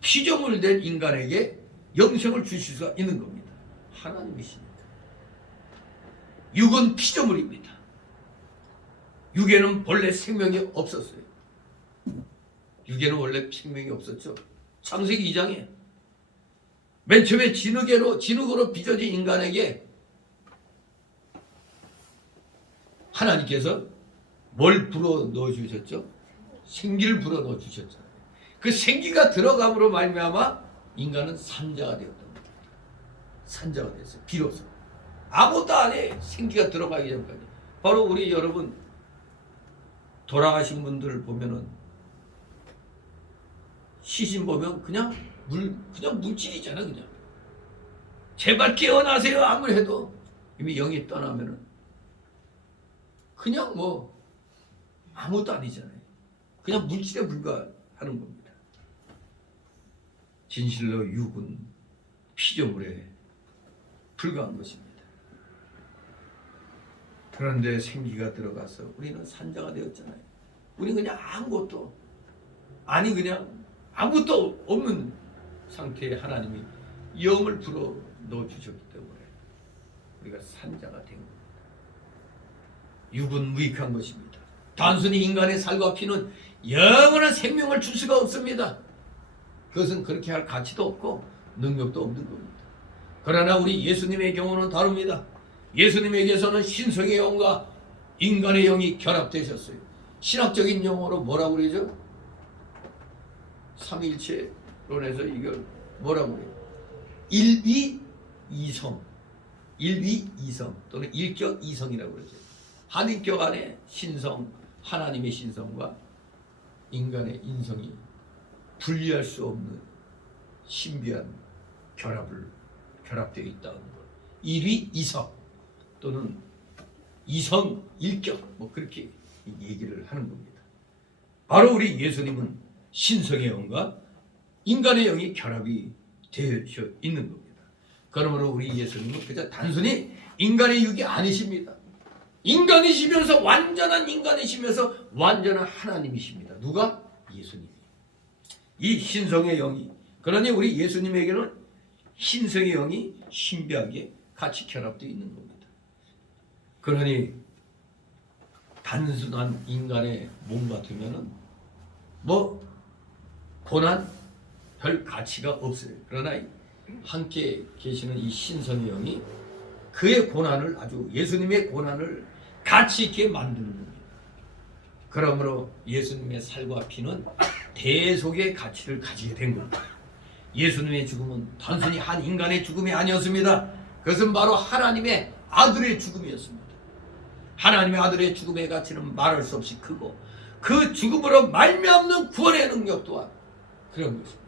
피조물 된 인간에게 영생을 주실 수가 있는 겁니다. 하나님이십니다. 육은 피조물입니다. 육에는 본래 생명이 없었어요. 육에는 원래 생명이 없었죠. 창세기 2장에 맨 처음에 진흙으로 빚어진 인간에게 하나님께서 뭘 불어 넣어 주셨죠? 생기를 불어 넣어 주셨잖아요. 그 생기가 들어감으로 말미암아 인간은 산자가 되었답니다. 산자가 됐어요. 비로소 아무것도 안 해. 생기가 들어가기 전까지. 바로 우리 여러분 돌아가신 분들을 보면은 시신 보면 그냥 물질이잖아. 그냥 제발 깨어나세요 아무리 해도 이미 영이 떠나면은 그냥 뭐 아무것도 아니잖아요. 그냥 물질에 불과하는 겁니다. 진실로 육은 피조물에 불과한 것입니다. 그런데 생기가 들어가서 우리는 산자가 되었잖아요. 우리는 그냥 아무것도 아무것도 없는 상태에 하나님이 영을 불어 넣어 주셨기 때문에 우리가 산자가 된 겁니다. 육은 무익한 것입니다. 단순히 인간의 살과 피는 영원한 생명을 줄 수가 없습니다. 그것은 그렇게 할 가치도 없고 능력도 없는 겁니다. 그러나 우리 예수님의 경우는 다릅니다. 예수님에게서는 신성의 영과 인간의 영이 결합되셨어요. 신학적인 용어로 뭐라고 그러죠? 삼위일체론에서 이걸 뭐라고 그래요? 일위이성 또는 일격이성이라고 그러죠. 한 인격 안에 신성, 하나님의 신성과 인간의 인성이 분리할 수 없는 신비한 결합되어 있다는 것. 일위이성 또는 이성 일격 뭐 그렇게 얘기를 하는 겁니다. 바로 우리 예수님은 신성의 영과 인간의 영이 결합이 되어 있는 겁니다. 그러므로 우리 예수님은 그저 단순히 인간의 육이 아니십니다. 인간이시면서 완전한 인간이시면서 완전한 하나님이십니다. 누가? 예수님이. 이 신성의 영이, 그러니 우리 예수님에게는 신성의 영이 신비하게 같이 결합되어 있는 겁니다. 그러니 단순한 인간의 몸 같으면은 뭐 고난 별 가치가 없어요. 그러나 함께 계시는 이 신성의 영이 그의 고난을 아주 예수님의 고난을 가치 있게 만드는 겁니다. 그러므로 예수님의 살과 피는 대속의 가치를 가지게 된 겁니다. 예수님의 죽음은 단순히 한 인간의 죽음이 아니었습니다. 그것은 바로 하나님의 아들의 죽음이었습니다. 하나님의 아들의 죽음의 가치는 말할 수 없이 크고 그 죽음으로 말미암는 구원의 능력 또한 그런 것입니다.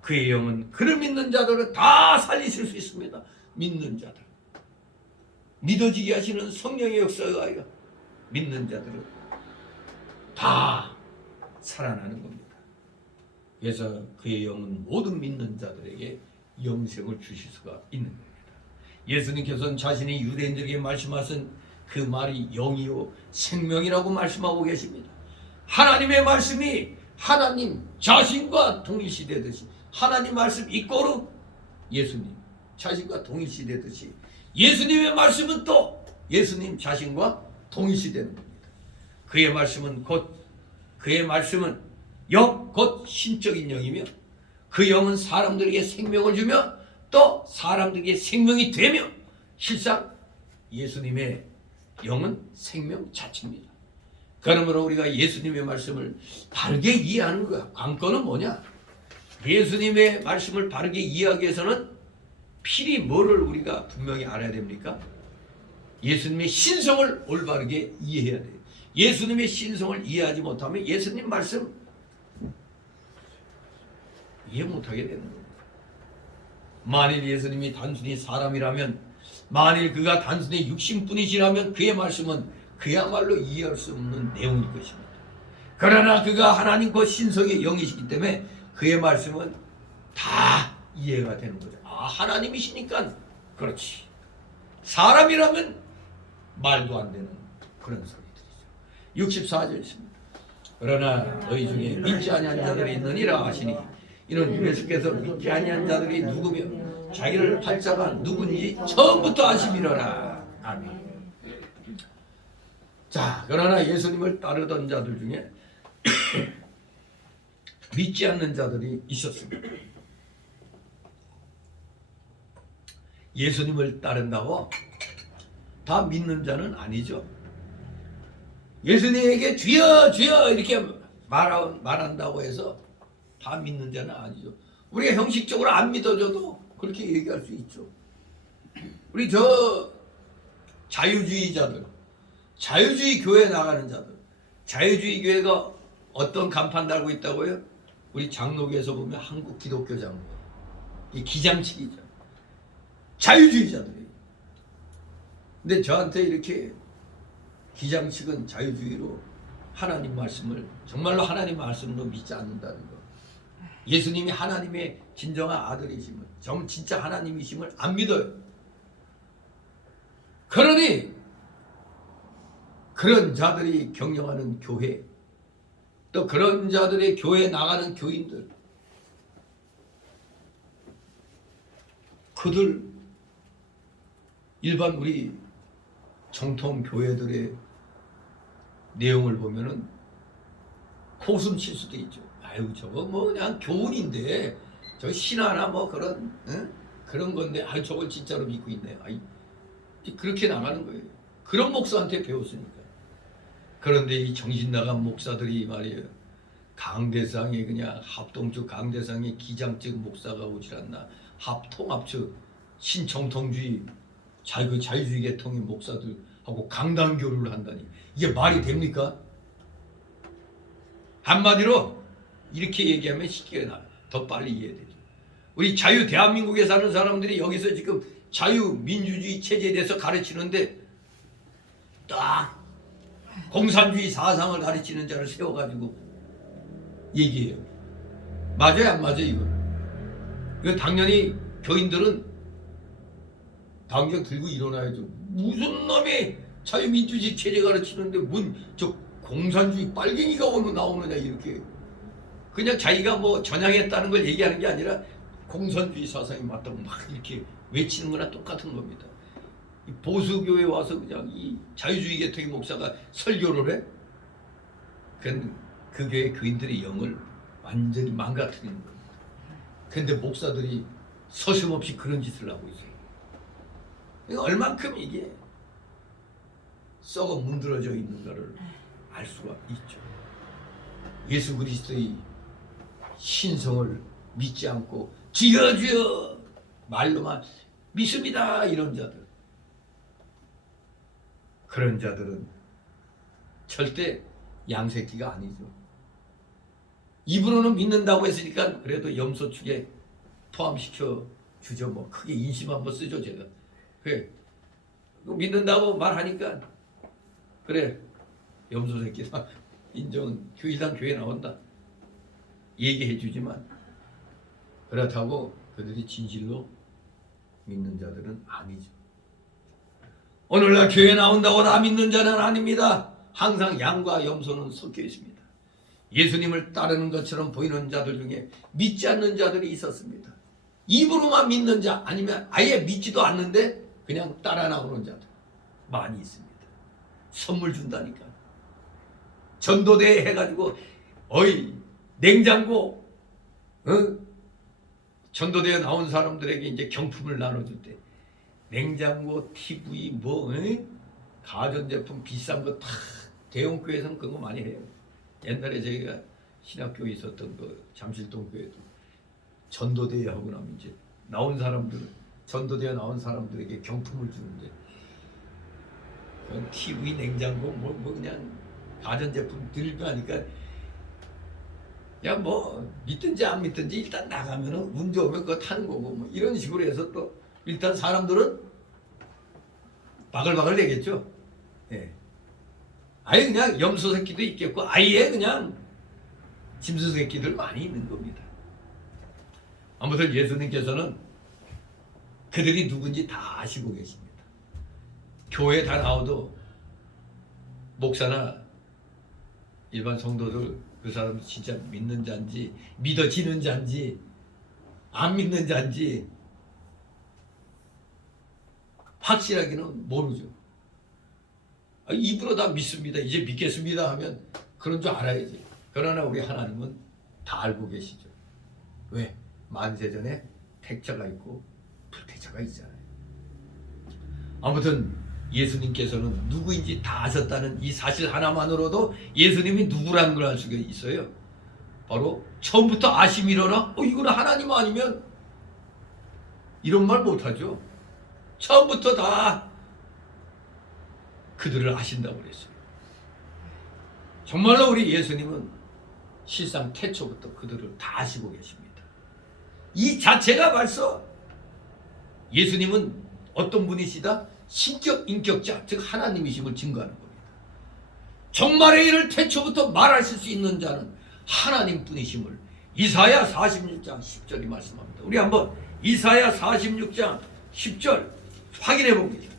그의 영은 그를 믿는 자들을 다 살리실 수 있습니다. 믿는 자들, 믿어지게 하시는 성령의 역사에 의하여 믿는 자들은 다 살아나는 겁니다. 그래서 그의 영은 모든 믿는 자들에게 영생을 주실 수가 있는 겁니다. 예수님께서는 자신이 유대인들에게 말씀하신 그 말이 영이요 생명이라고 말씀하고 계십니다. 하나님의 말씀이 하나님 자신과 동일시되듯이 하나님 말씀 이꼬르 예수님 자신과 동일시되듯이 예수님의 말씀은 또 예수님 자신과 동일시되는 겁니다. 그의 말씀은 영, 곧 신적인 영이며 그 영은 사람들에게 생명을 주며 또 사람들에게 생명이 되며 실상 예수님의 영은 생명 자체입니다. 그러므로 우리가 예수님의 말씀을 바르게 이해하는 거야. 관건은 뭐냐? 예수님의 말씀을 바르게 이해하기 위해서는 필히 뭐를 우리가 분명히 알아야 됩니까? 예수님의 신성을 올바르게 이해해야 돼요. 예수님의 신성을 이해하지 못하면 예수님 말씀 이해 못하게 되는 겁니다. 만일 예수님이 단순히 사람이라면, 만일 그가 단순히 육신뿐이시라면 그의 말씀은 그야말로 이해할 수 없는 내용일 것입니다. 그러나 그가 하나님 그 신성의 영이시기 때문에 그의 말씀은 다 이해가 되는 거죠. 아, 하나님이시니까 그렇지. 사람이라면 말도 안 되는 그런 소리들이죠. 64절 있습니다. 그러나 너희 중에 믿지 아니한 자들이 있느니라 하시니 이는 예수께서 믿지 아니한 자들이 누구며 자기를 할 자가 누군지 처음부터 아심이로라. 아멘. 자, 그러나 예수님을 따르던 자들 중에 믿지 않는 자들이 있었습니다. 예수님을 따른다고 다 믿는 자는 아니죠. 예수님에게 주여 주여 이렇게 말한다고 해서 다 믿는 자는 아니죠. 우리가 형식적으로 안 믿어줘도 그렇게 얘기할 수 있죠. 우리 저 자유주의자들, 자유주의 교회 나가는 자들, 자유주의 교회가 어떤 간판 달고 있다고요? 우리 장로교에서 보면 한국 기독교 장로, 이 기장치기죠. 자유주의자들이에요. 근데 저한테 이렇게 기장치은 자유주의로 하나님 말씀을 정말로 하나님 말씀으로 믿지 않는다는 거. 예수님이 하나님의 진정한 아들이심을, 진짜 하나님이심을 안 믿어요. 그러니 그런 자들이 경영하는 교회, 또 그런 자들의 교회에 나가는 교인들, 그들 일반 우리 정통 교회들의 내용을 보면은 코웃음 칠 수도 있죠. 아유, 저거 뭐 그냥 교훈인데 저 신화나 뭐 그런 그런 건데 아유 저걸 진짜로 믿고 있네. 아이, 그렇게 나가는 거예요. 그런 목사한테 배웠으니까. 그런데 이 정신 나간 목사들이 말이에요. 강대상에 그냥 합동측 강대상에 기장측 목사가 오질 않나. 합통합측 신정통주의 자유주의 계통의 목사들하고 강단교류를 한다니 이게 말이 됩니까? 한마디로 이렇게 얘기하면 쉽게 더 빨리 이해되죠. 우리 자유 대한민국에 사는 사람들이 여기서 지금 자유민주주의 체제에 대해서 가르치는데 딱 공산주의 사상을 가르치는 자를 세워가지고 얘기해요. 맞아요, 안 맞아요, 이거? 이거 당연히 교인들은 당장 들고 일어나야죠. 무슨 놈이 자유민주주의 체제 가르치는데 뭔 저 공산주의 빨갱이가 오늘 나오느냐 이렇게. 그냥 자기가 뭐 전향했다는 걸 얘기하는 게 아니라 공산주의 사상이 맞다고 막 이렇게 외치는 거나 똑같은 겁니다. 이 보수교회 와서 그냥 이 자유주의 계통의 목사가 설교를 해? 그 교회 교인들의 영을 완전히 망가뜨리는 겁니다. 근데 목사들이 서슴없이 그런 짓을 하고 있어요. 얼만큼 이게 썩어 문드러져 있는가를 알 수가 있죠. 예수 그리스도의 신성을 믿지 않고 주여 주여 말로만 믿습니다 이런 자들, 그런 자들은 절대 양새끼가 아니죠. 입으로는 믿는다고 했으니까 그래도 염소축에 포함시켜 주죠. 뭐 크게 인심 한번 쓰죠 제가. 그래 믿는다고 말하니까 그래 염소 새끼다 인정은 교회당 교회 나온다 얘기해 주지만 그렇다고 그들이 진실로 믿는 자들은 아니죠. 오늘날 교회 나온다고 다 믿는 자는 아닙니다. 항상 양과 염소는 섞여 있습니다. 예수님을 따르는 것처럼 보이는 자들 중에 믿지 않는 자들이 있었습니다. 입으로만 믿는 자 아니면 아예 믿지도 않는데 그냥 따라 나오는 자들 많이 있습니다. 선물 준다니까. 전도대회 해가지고 어이 냉장고 전도대회 나온 사람들에게 이제 경품을 나눠줄 때 냉장고, TV, 가전제품 비싼 거 다 대형교회에서는 그런 거 많이 해요. 옛날에 저희가 신학교에 있었던 그 잠실동 교회도 전도대회 하고 나면 이제 나온 사람들 전도대회 나온 사람들에게 경품을 주는데 그건 TV, 냉장고 뭐 그냥 가전제품 들고 하니까 야 뭐 믿든지 안 믿든지 일단 나가면은 운 좋으면 그거 타는 거고 뭐 이런 식으로 해서 또 일단 사람들은 바글바글 되겠죠. 예. 아예 그냥 염소 새끼도 있겠고 아예 그냥 짐승 새끼들 많이 있는 겁니다. 아무튼 예수님께서는 그들이 누군지 다 아시고 계십니다. 교회 다 나와도 목사나 일반 성도들 그 사람 진짜 믿는 자인지 믿어지는 자인지 안 믿는 자인지 확실하게는 모르죠. 입으로 다 믿습니다. 이제 믿겠습니다 하면 그런 줄 알아야지. 그러나 우리 하나님은 다 알고 계시죠. 왜? 만세전에 택자가 있고 불택자가 있잖아요. 아무튼 예수님께서는 누구인지 다 아셨다는 이 사실 하나만으로도 예수님이 누구라는 걸 알 수가 있어요. 바로 처음부터 아심이로라 이거는 하나님 아니면 이런 말 못하죠. 처음부터 다 그들을 아신다고 그랬어요. 정말로 우리 예수님은 실상 태초부터 그들을 다 아시고 계십니다. 이 자체가 벌써 예수님은 어떤 분이시다? 신격 인격자, 즉 하나님이심을 증거하는 겁니다. 정말의 일을 태초부터 말하실 수 있는 자는 하나님뿐이심을 이사야 46장 10절이 말씀합니다. 우리 한번 이사야 46장 10절 확인해 봅니다.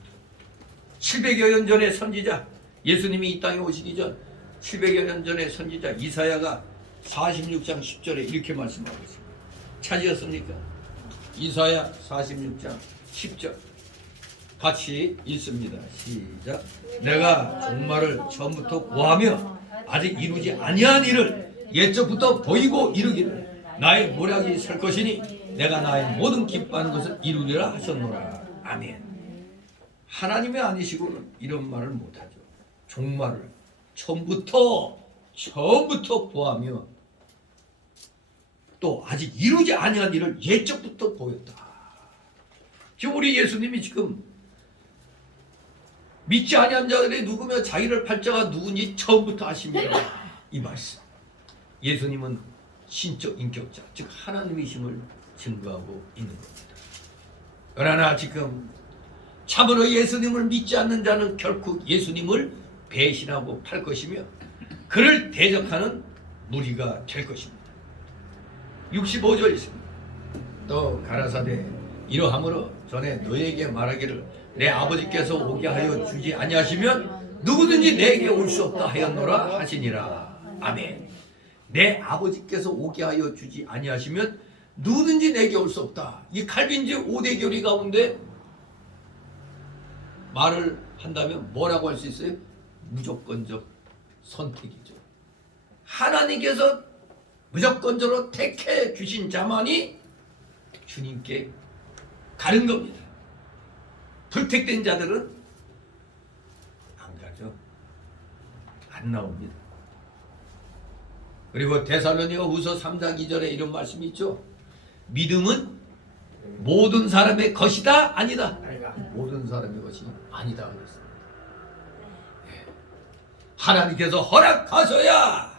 700여 년 전의 선지자, 예수님이 이 땅에 오시기 전 700여 년 전의 선지자 이사야가 46장 10절에 이렇게 말씀하고 있습니다. 찾으셨습니까? 이사야 46장 10절 같이 읽습니다. 시작. 내가 종말을 처음부터 구하며 아직 이루지 아니한 일을 옛적부터 보이고 이루기를 나의 모략이 설 것이니 내가 나의 모든 기뻐하는 것을 이루리라 하셨노라. 아멘. 하나님이 아니시고는 이런 말을 못하죠. 종말을 처음부터 구하며 또 아직 이루지 아니한 일을 옛적부터 보였다. 지금 우리 예수님이 지금 믿지 아니한 자들이 누구며 자기를 팔자가 누군지 처음부터 아십니다. 이 말씀. 예수님은 신적 인격자, 즉 하나님이심을 증거하고 있는 겁니다. 그러나 지금 참으로 예수님을 믿지 않는 자는 결코 예수님을 배신하고 팔 것이며 그를 대적하는 무리가 될 것입니다. 65절 있습니다. 또 가라사대 이러함으로 전에 너에게 말하기를 내 아버지께서 오게 하여 주지 아니하시면 누구든지 내게 올 수 없다 하였노라 하시니라. 아멘. 내 아버지께서 오게 하여 주지 아니하시면 누구든지 내게 올 수 없다. 이 칼빈주의 5대 교리 가운데 말을 한다면 뭐라고 할 수 있어요? 무조건적 선택이죠. 하나님께서 무조건적으로 택해 주신 자만이 주님께 가는 겁니다. 불택된 자들은 안 가죠. 안 나옵니다. 그리고 데살로니가후서 3장 2절에 이런 말씀이 있죠. 믿음은 모든 사람의 것이다 아니다. 모든 사람의 것이 아니다 그랬습니다. 하나님께서 허락하셔야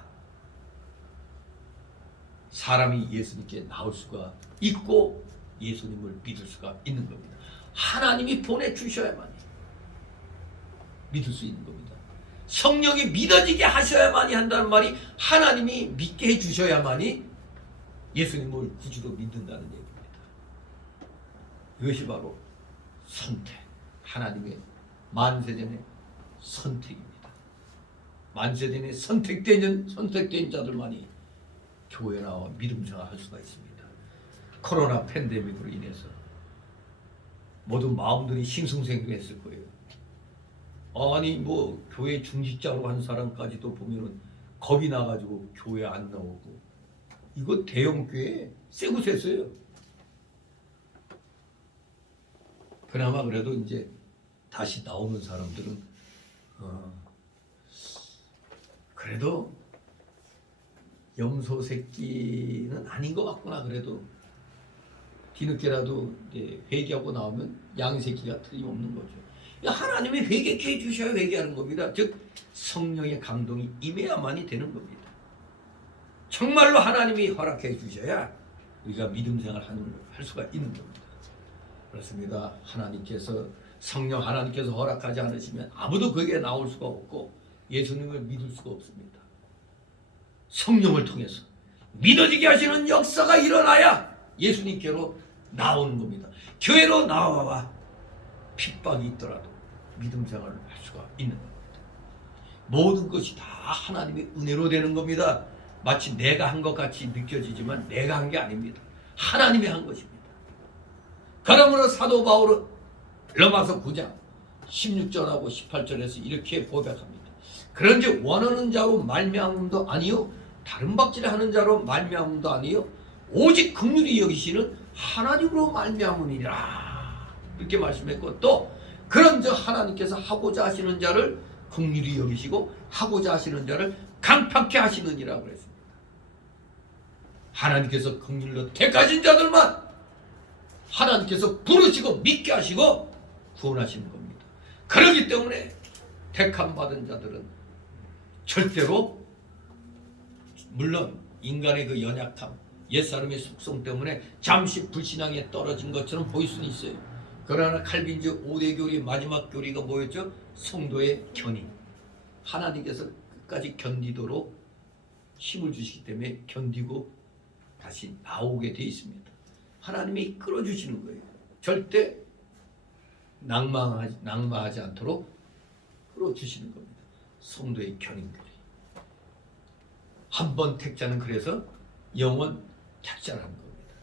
사람이 예수님께 나올 수가 있고 예수님을 믿을 수가 있는 겁니다. 하나님이 보내주셔야만이 믿을 수 있는 겁니다. 성령이 믿어지게 하셔야만이 한다는 말이 하나님이 믿게 해주셔야만이 예수님을 구주로 믿는다는 얘기입니다. 이것이 바로 선택, 하나님의 만세전의 선택입니다. 만세전에 선택된 자들만이 교회 나와 믿음 생활할 수가 있습니다. 코로나 팬데믹으로 인해서 모든 마음들이 싱숭생숭했을 거예요. 아니 뭐 교회 중직자로 한 사람까지도 보면은 겁이 나가지고 교회 안 나오고 이거 대형 교회 쎄고 셌어요. 그나마 그래도 이제 다시 나오는 사람들은 그래도 염소 새끼는 아닌 것 같구나. 그래도 뒤늦게라도 이제 회개하고 나오면 양 새끼가 틀림없는 거죠. 하나님이 회개케 해주셔야 회개하는 겁니다. 즉 성령의 감동이 임해야만이 되는 겁니다. 정말로 하나님이 허락해 주셔야 우리가 믿음 생활을 할 수가 있는 겁니다. 그렇습니다. 성령 하나님께서 허락하지 않으시면 아무도 거기에 나올 수가 없고 예수님을 믿을 수가 없습니다. 성령을 통해서 믿어지게 하시는 역사가 일어나야 예수님께로 나오는 겁니다. 교회로 나와봐 핍박이 있더라도 믿음 생활을 할 수가 있는 겁니다. 모든 것이 다 하나님의 은혜로 되는 겁니다. 마치 내가 한 것 같이 느껴지지만 내가 한 게 아닙니다. 하나님이 한 것입니다. 그러므로 사도 바울은 로마서 9장 16절하고 18절에서 이렇게 고백합니다. 그런즉 원하는 자로 말미암음도 아니요 다른 박질하는 자로 말미암음도 아니요 오직 긍휼히 여기시는 하나님으로 말미암으니라 이렇게 말씀했고 또 그런즉 하나님께서 하고자 하시는 자를 긍휼히 여기시고 하고자 하시는 자를 강팍케 하시느니라 그랬습니다. 하나님께서 긍휼로 택하신 자들만 하나님께서 부르시고 믿게 하시고 구원하시는 겁니다. 그렇기 때문에 택함 받은 자들은 절대로 물론 인간의 그 연약함 옛사람의 속성 때문에 잠시 불신앙에 떨어진 것처럼 보일 수는 있어요. 그러나 칼빈주 5대 교리 마지막 교리가 뭐였죠? 성도의 견인. 하나님께서 끝까지 견디도록 힘을 주시기 때문에 견디고 다시 나오게 돼 있습니다. 하나님이 끌어주시는 거예요. 절대 낭망하지 않도록 끌어주시는 겁니다. 성도의 견인들이. 한 번 택자는 그래서 영원 택자라는 겁니다.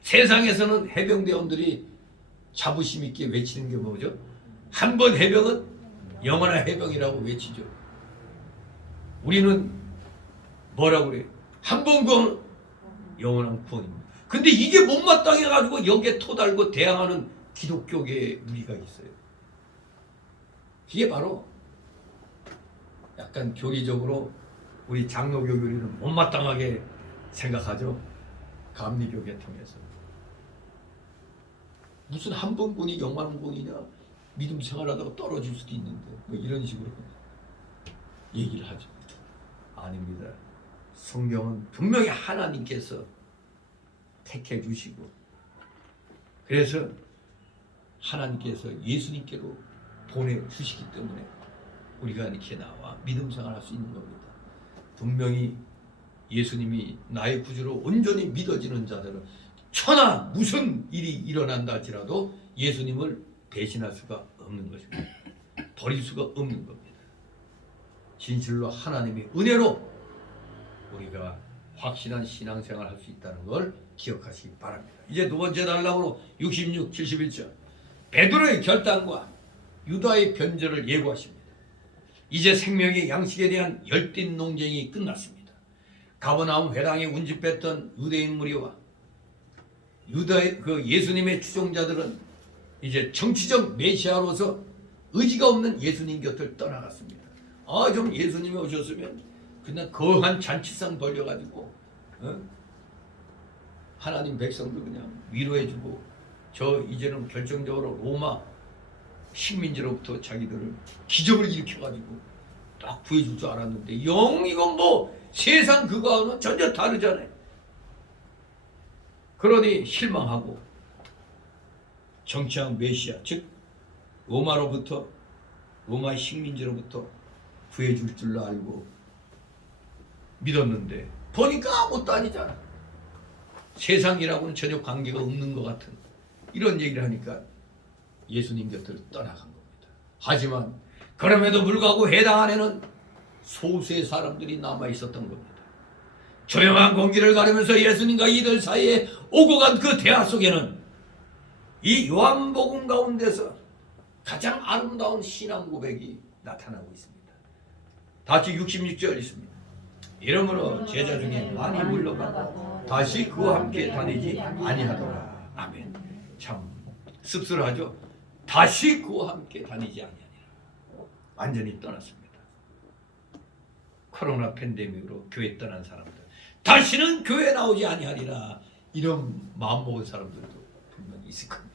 세상에서는 해병대원들이 자부심 있게 외치는 게 뭐죠? 한 번 해병은 영원한 해병이라고 외치죠. 우리는 뭐라고 그래요? 한 번 구원은 영원한 구원입니다. 근데 이게 못마땅해가지고 여기에 토달고 대항하는 기독교계의 무리가 있어요. 이게 바로 약간 교리적으로 우리 장로교 교리는 못마땅하게 생각하죠. 감리교계 통해서. 무슨 한 번 군이 영원한 군이냐? 믿음 생활하다가 떨어질 수도 있는데 뭐 이런 식으로 얘기를 하죠. 아닙니다. 성경은 분명히 하나님께서 택해 주시고 그래서 하나님께서 예수님께로 보내주시기 때문에 우리가 이렇게 나와 믿음 생활할 수 있는 겁니다. 분명히 예수님이 나의 구주로 온전히 믿어지는 자들은 천하 무슨 일이 일어난다 할지라도 예수님을 대신할 수가 없는 것입니다. 버릴 수가 없는 겁니다. 진실로 하나님의 은혜로 우리가 확실한 신앙생활을 할 수 있다는 걸 기억하시기 바랍니다. 이제 두 번째 단락으로 66, 71절 베드로의 결단과 유다의 변절을 예고하십니다. 이제 생명의 양식에 대한 열띤 논쟁이 끝났습니다. 가버나움 회당에 운집했던 유대인 무리와 유다의 그 예수님의 추종자들은 이제 정치적 메시아로서 의지가 없는 예수님 곁을 떠나갔습니다. 좀 예수님이 오셨으면 그냥 거한 잔치상 벌려가지고 하나님 백성들 그냥 위로해주고 저 이제는 결정적으로 로마 식민지로부터 자기들을 기적을 일으켜가지고 딱 구해줄 줄 알았는데 영 이건 뭐 세상 그거하고는 전혀 다르잖아요. 그러니 실망하고 정치학 메시아 즉 로마로부터 로마의 식민지로부터 구해줄 줄로 알고 믿었는데 보니까 아무것도 아니잖아. 세상이라고는 전혀 관계가 없는 것 같은 이런 얘기를 하니까 예수님 곁을 떠나간 겁니다. 하지만 그럼에도 불구하고 해당 안에는 소수의 사람들이 남아 있었던 겁니다. 조용한 공기를 가르면서 예수님과 이들 사이에 오고 간 그 대화 속에는 이 요한복음 가운데서 가장 아름다운 신앙 고백이 나타나고 있습니다. 다시 66절 있습니다. 이러므로 제자 중에 많이 물러가고 다시 그와 함께 다니지 아니하더라. 아멘. 참 씁쓸하죠. 다시 그와 함께 다니지 아니하니라. 완전히 떠났습니다. 코로나 팬데믹으로 교회 떠난 사람들 다시는 교회 나오지 아니하리라. 이런 마음먹은 사람들도 분명히 있을 겁니다.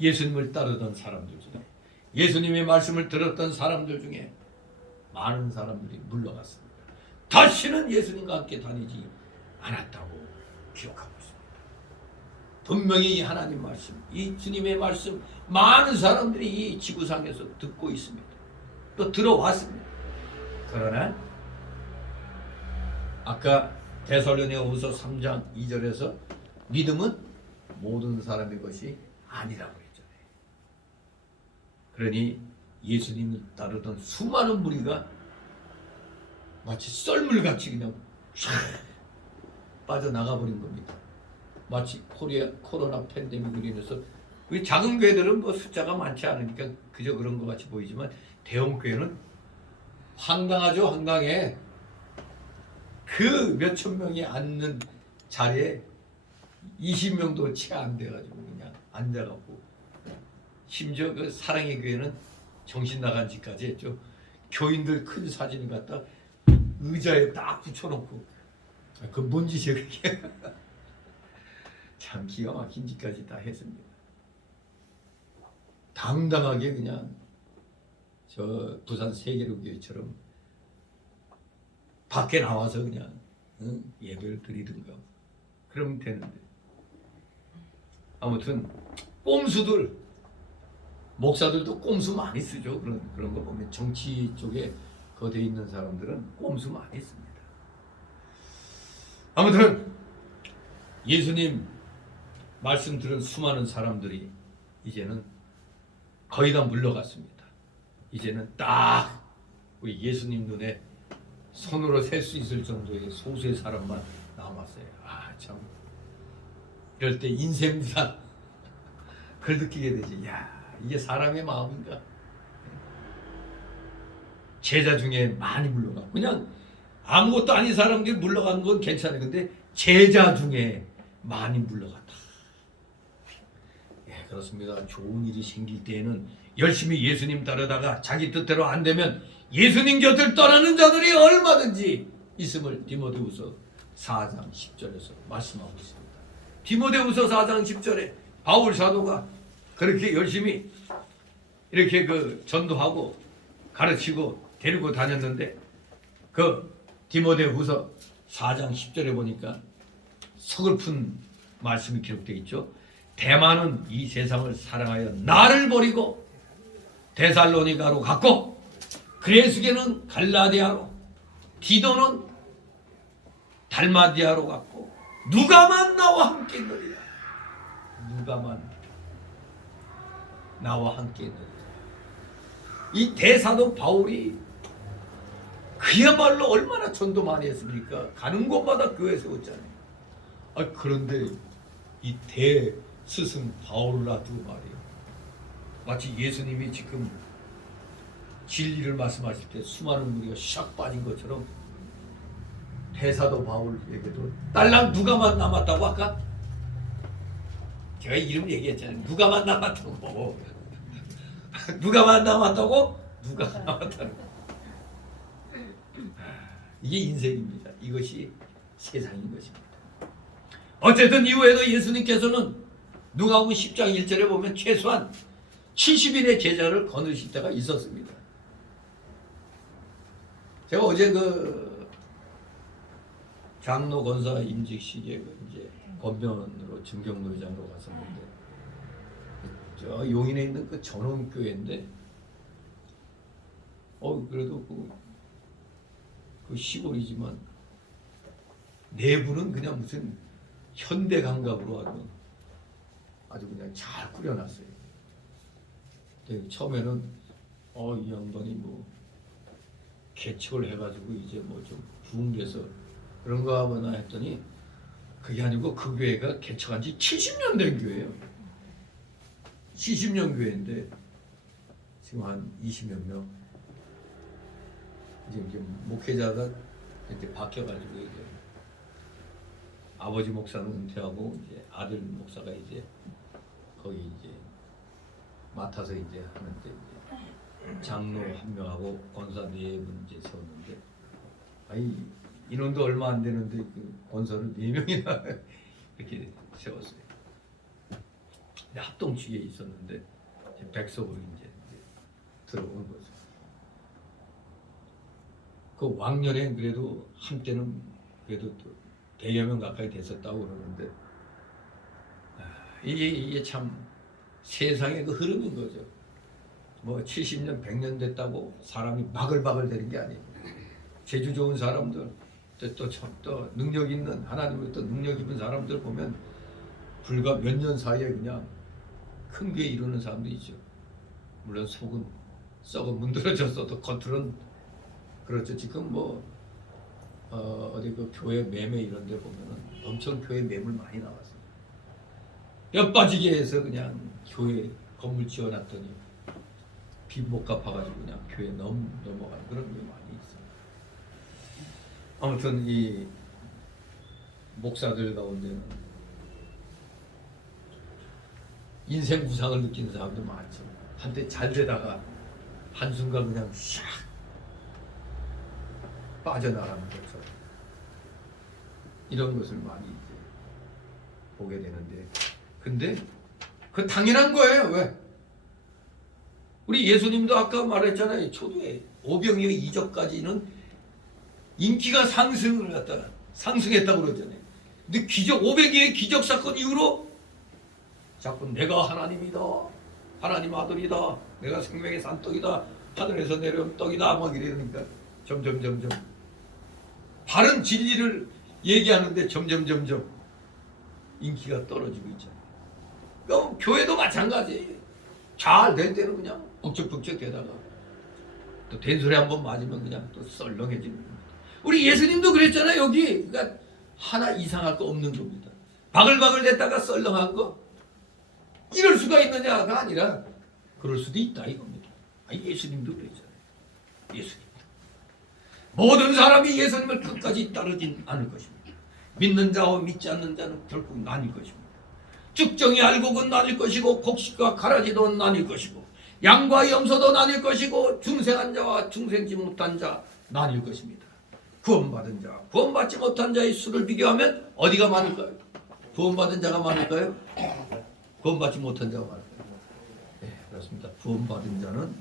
예수님을 따르던 사람들 중에 예수님의 말씀을 들었던 사람들 중에 많은 사람들이 물러갔습니다. 다시는 예수님과 함께 다니지 않았다고 기록하고 있습니다. 분명히 이 하나님 말씀, 이 주님의 말씀 많은 사람들이 이 지구상에서 듣고 있습니다. 또 들어왔습니다. 그러나 아까 데살로니가후서 3장 2절에서 믿음은 모든 사람의 것이 아니라고 했잖아요. 그러니 예수님을 따르던 수많은 무리가 마치 썰물같이 그냥 쫙 빠져나가 버린 겁니다. 마치 코로나 팬데믹으로 인해서 우리 작은 교회들은 뭐 숫자가 많지 않으니까 그저 그런 것 같이 보이지만 대형 교회는 황당하죠. 황당해. 그 몇천 명이 앉는 자리에 20명도 채 안 돼가지고 그냥 앉아갖고 심지어 그 사랑의 교회는 정신 나간 짓까지 했죠. 교인들 큰 사진을 갖다 의자에 딱 붙여놓고 그 뭔 짓이야 그게. 참 기가 막힌 짓까지 다 했습니다. 당당하게 그냥 저 부산 세계로교회처럼 밖에 나와서 그냥 예배를 드리든가 그러면 되는데 아무튼 꼼수들 목사들도 꼼수 많이 쓰죠. 그런 거 보면 정치 쪽에 거대 있는 사람들은 꼼수 많이 씁니다. 아무튼 예수님 말씀 들은 수많은 사람들이 이제는 거의 다 물러갔습니다. 이제는 딱 우리 예수님 눈에 손으로 셀 수 있을 정도의 소수의 사람만 남았어요. 참 이럴 때 인생무산 그걸 느끼게 되지. 이게 사람의 마음인가? 제자 중에 많이 물러가고 그냥 아무것도 아닌 사람들이 물러간 건 괜찮아요. 근데 제자 중에 많이 물러갔다. 그렇습니다. 좋은 일이 생길 때에는 열심히 예수님 따르다가 자기 뜻대로 안 되면 예수님 곁을 떠나는 자들이 얼마든지 있음을 디모데후서 4장 10절에서 말씀하고 있습니다. 디모데후서 4장 10절에 바울 사도가 그렇게 열심히 이렇게 전도하고 가르치고 데리고 다녔는데 그 디모데후서 4장 10절에 보니까 서글픈 말씀이 기록되어 있죠. 대만은 이 세상을 사랑하여 나를 버리고 데살로니가로 갔고 그레스게는 갈라디아로 디도는 달마디아로 갔고 누가만 나와 함께 있느니라. 누가만 나와 함께 있느니라. 이 대사도 바울이 그야말로 얼마나 전도 많이 했습니까? 가는 곳마다 교회 세웠잖아요. 그런데 이 대스승 바울라도 말이에요. 마치 예수님이 지금 진리를 말씀하실 때 수많은 무리가 샥 빠진 것처럼 대사도 바울에게도 딸랑 누가만 남았다고 아까 제가 이름 얘기했잖아요. 누가만 남았다고. 누가만 남았다고? 누가 남았다고. 이게 인생입니다. 이것이 세상인 것입니다. 어쨌든 이후에도 예수님께서는 누가복음 10장 1절에 보면 최소한 70인의 제자를 거느실 때가 있었습니다. 제가 어제 그 장로 권사 임직식에 이제 권변으로 증경노회장으로 갔었는데 저 용인에 있는 그 전원교회인데 그래도 그 시골이지만 내부는 그냥 무슨 현대 감각으로 아주 그냥 잘 꾸려놨어요. 근데 처음에는 이 양반이 뭐 개척을 해가지고 이제 뭐 좀 부흥돼서 그런가 하거나 했더니 그게 아니고 그 교회가 개척한 지 70년 된 교회예요. 70년 교회인데 지금 한 20몇 명 이제 목회자가 이제 바뀌어가지고 이제 아버지 목사는 은퇴하고 이제 아들 목사가 이제 거기 이제 맡아서 이제 하는데 이제 장로 한 명하고 권사 4분 이제 세웠는데 인원도 얼마 안 되는데 그 권사를 4명이나 이렇게 세웠어요. 합동치에 있었는데 백석으로 이제 들어온 거죠. 그 왕년에 그래도 한때는 그래도 또 100여 명 가까이 됐었다고 그러는데 이게 참 세상의 그 흐름인 거죠. 뭐 70년 100년 됐다고 사람이 바글바글 되는 게 아니에요. 재주 좋은 사람들 또 능력 있는 하나님의 또 능력 있는 사람들 보면 불과 몇 년 사이에 그냥 큰 게 이루는 사람도 있죠. 물론 속은 썩어 문드러졌어도 겉으로는 그렇죠. 지금 뭐 어디 그 교회 매매 이런 데 보면은 엄청 교회 매물 많이 나왔어요. 뼈 빠지게 해서 그냥 교회 건물 지어놨더니 빚 못 갚아가지고 그냥 교회 넘어가는 그런 게 많이 있어요. 아무튼 이 목사들 가운데는 인생 무상을 느끼는 사람도 많죠. 한때 잘 되다가 한순간 그냥 샥 빠져나가는 것처럼 이런 것을 많이 이제 보게 되는데 근데 그 당연한 거예요. 왜? 우리 예수님도 아까 말했잖아요. 초도에 오병이어 이적까지는 인기가 상승했다고 그러잖아요. 근데 오병이어의 기적 사건 이후로 자꾸 내가 하나님이다, 하나님 아들이다, 내가 생명의 산떡이다, 하늘에서 내려온 떡이다 막 이러니까 점점 바른 진리를 얘기하는데 점점 인기가 떨어지고 있잖아요. 그럼 교회도 마찬가지. 잘 될 때는 그냥 벅적벅적 되다가 또 된소리 한번 맞으면 그냥 또 썰렁해지는 겁니다. 우리 예수님도 그랬잖아요. 여기 그러니까 하나 이상할 거 없는 겁니다. 바글바글 됐다가 썰렁한 거 이럴 수가 있느냐가 아니라 그럴 수도 있다 이겁니다. 예수님도 그랬잖아요. 예수님 모든 사람이 예수님을 끝까지 따르진 않을 것입니다. 믿는 자와 믿지 않는 자는 결국 나뉠 것입니다. 죽정이 알곡은 나뉠 것이고 곡식과 가라지도 나뉠 것이고 양과 염소도 나뉠 것이고 중생한 자와 중생지 못한 자 나뉠 것입니다. 구원받은 자, 구원받지 못한 자의 수를 비교하면 어디가 많을까요? 구원받은 자가 많을까요? 구원받지 못한 자가 많을까요? 네, 그렇습니다. 구원받은 자는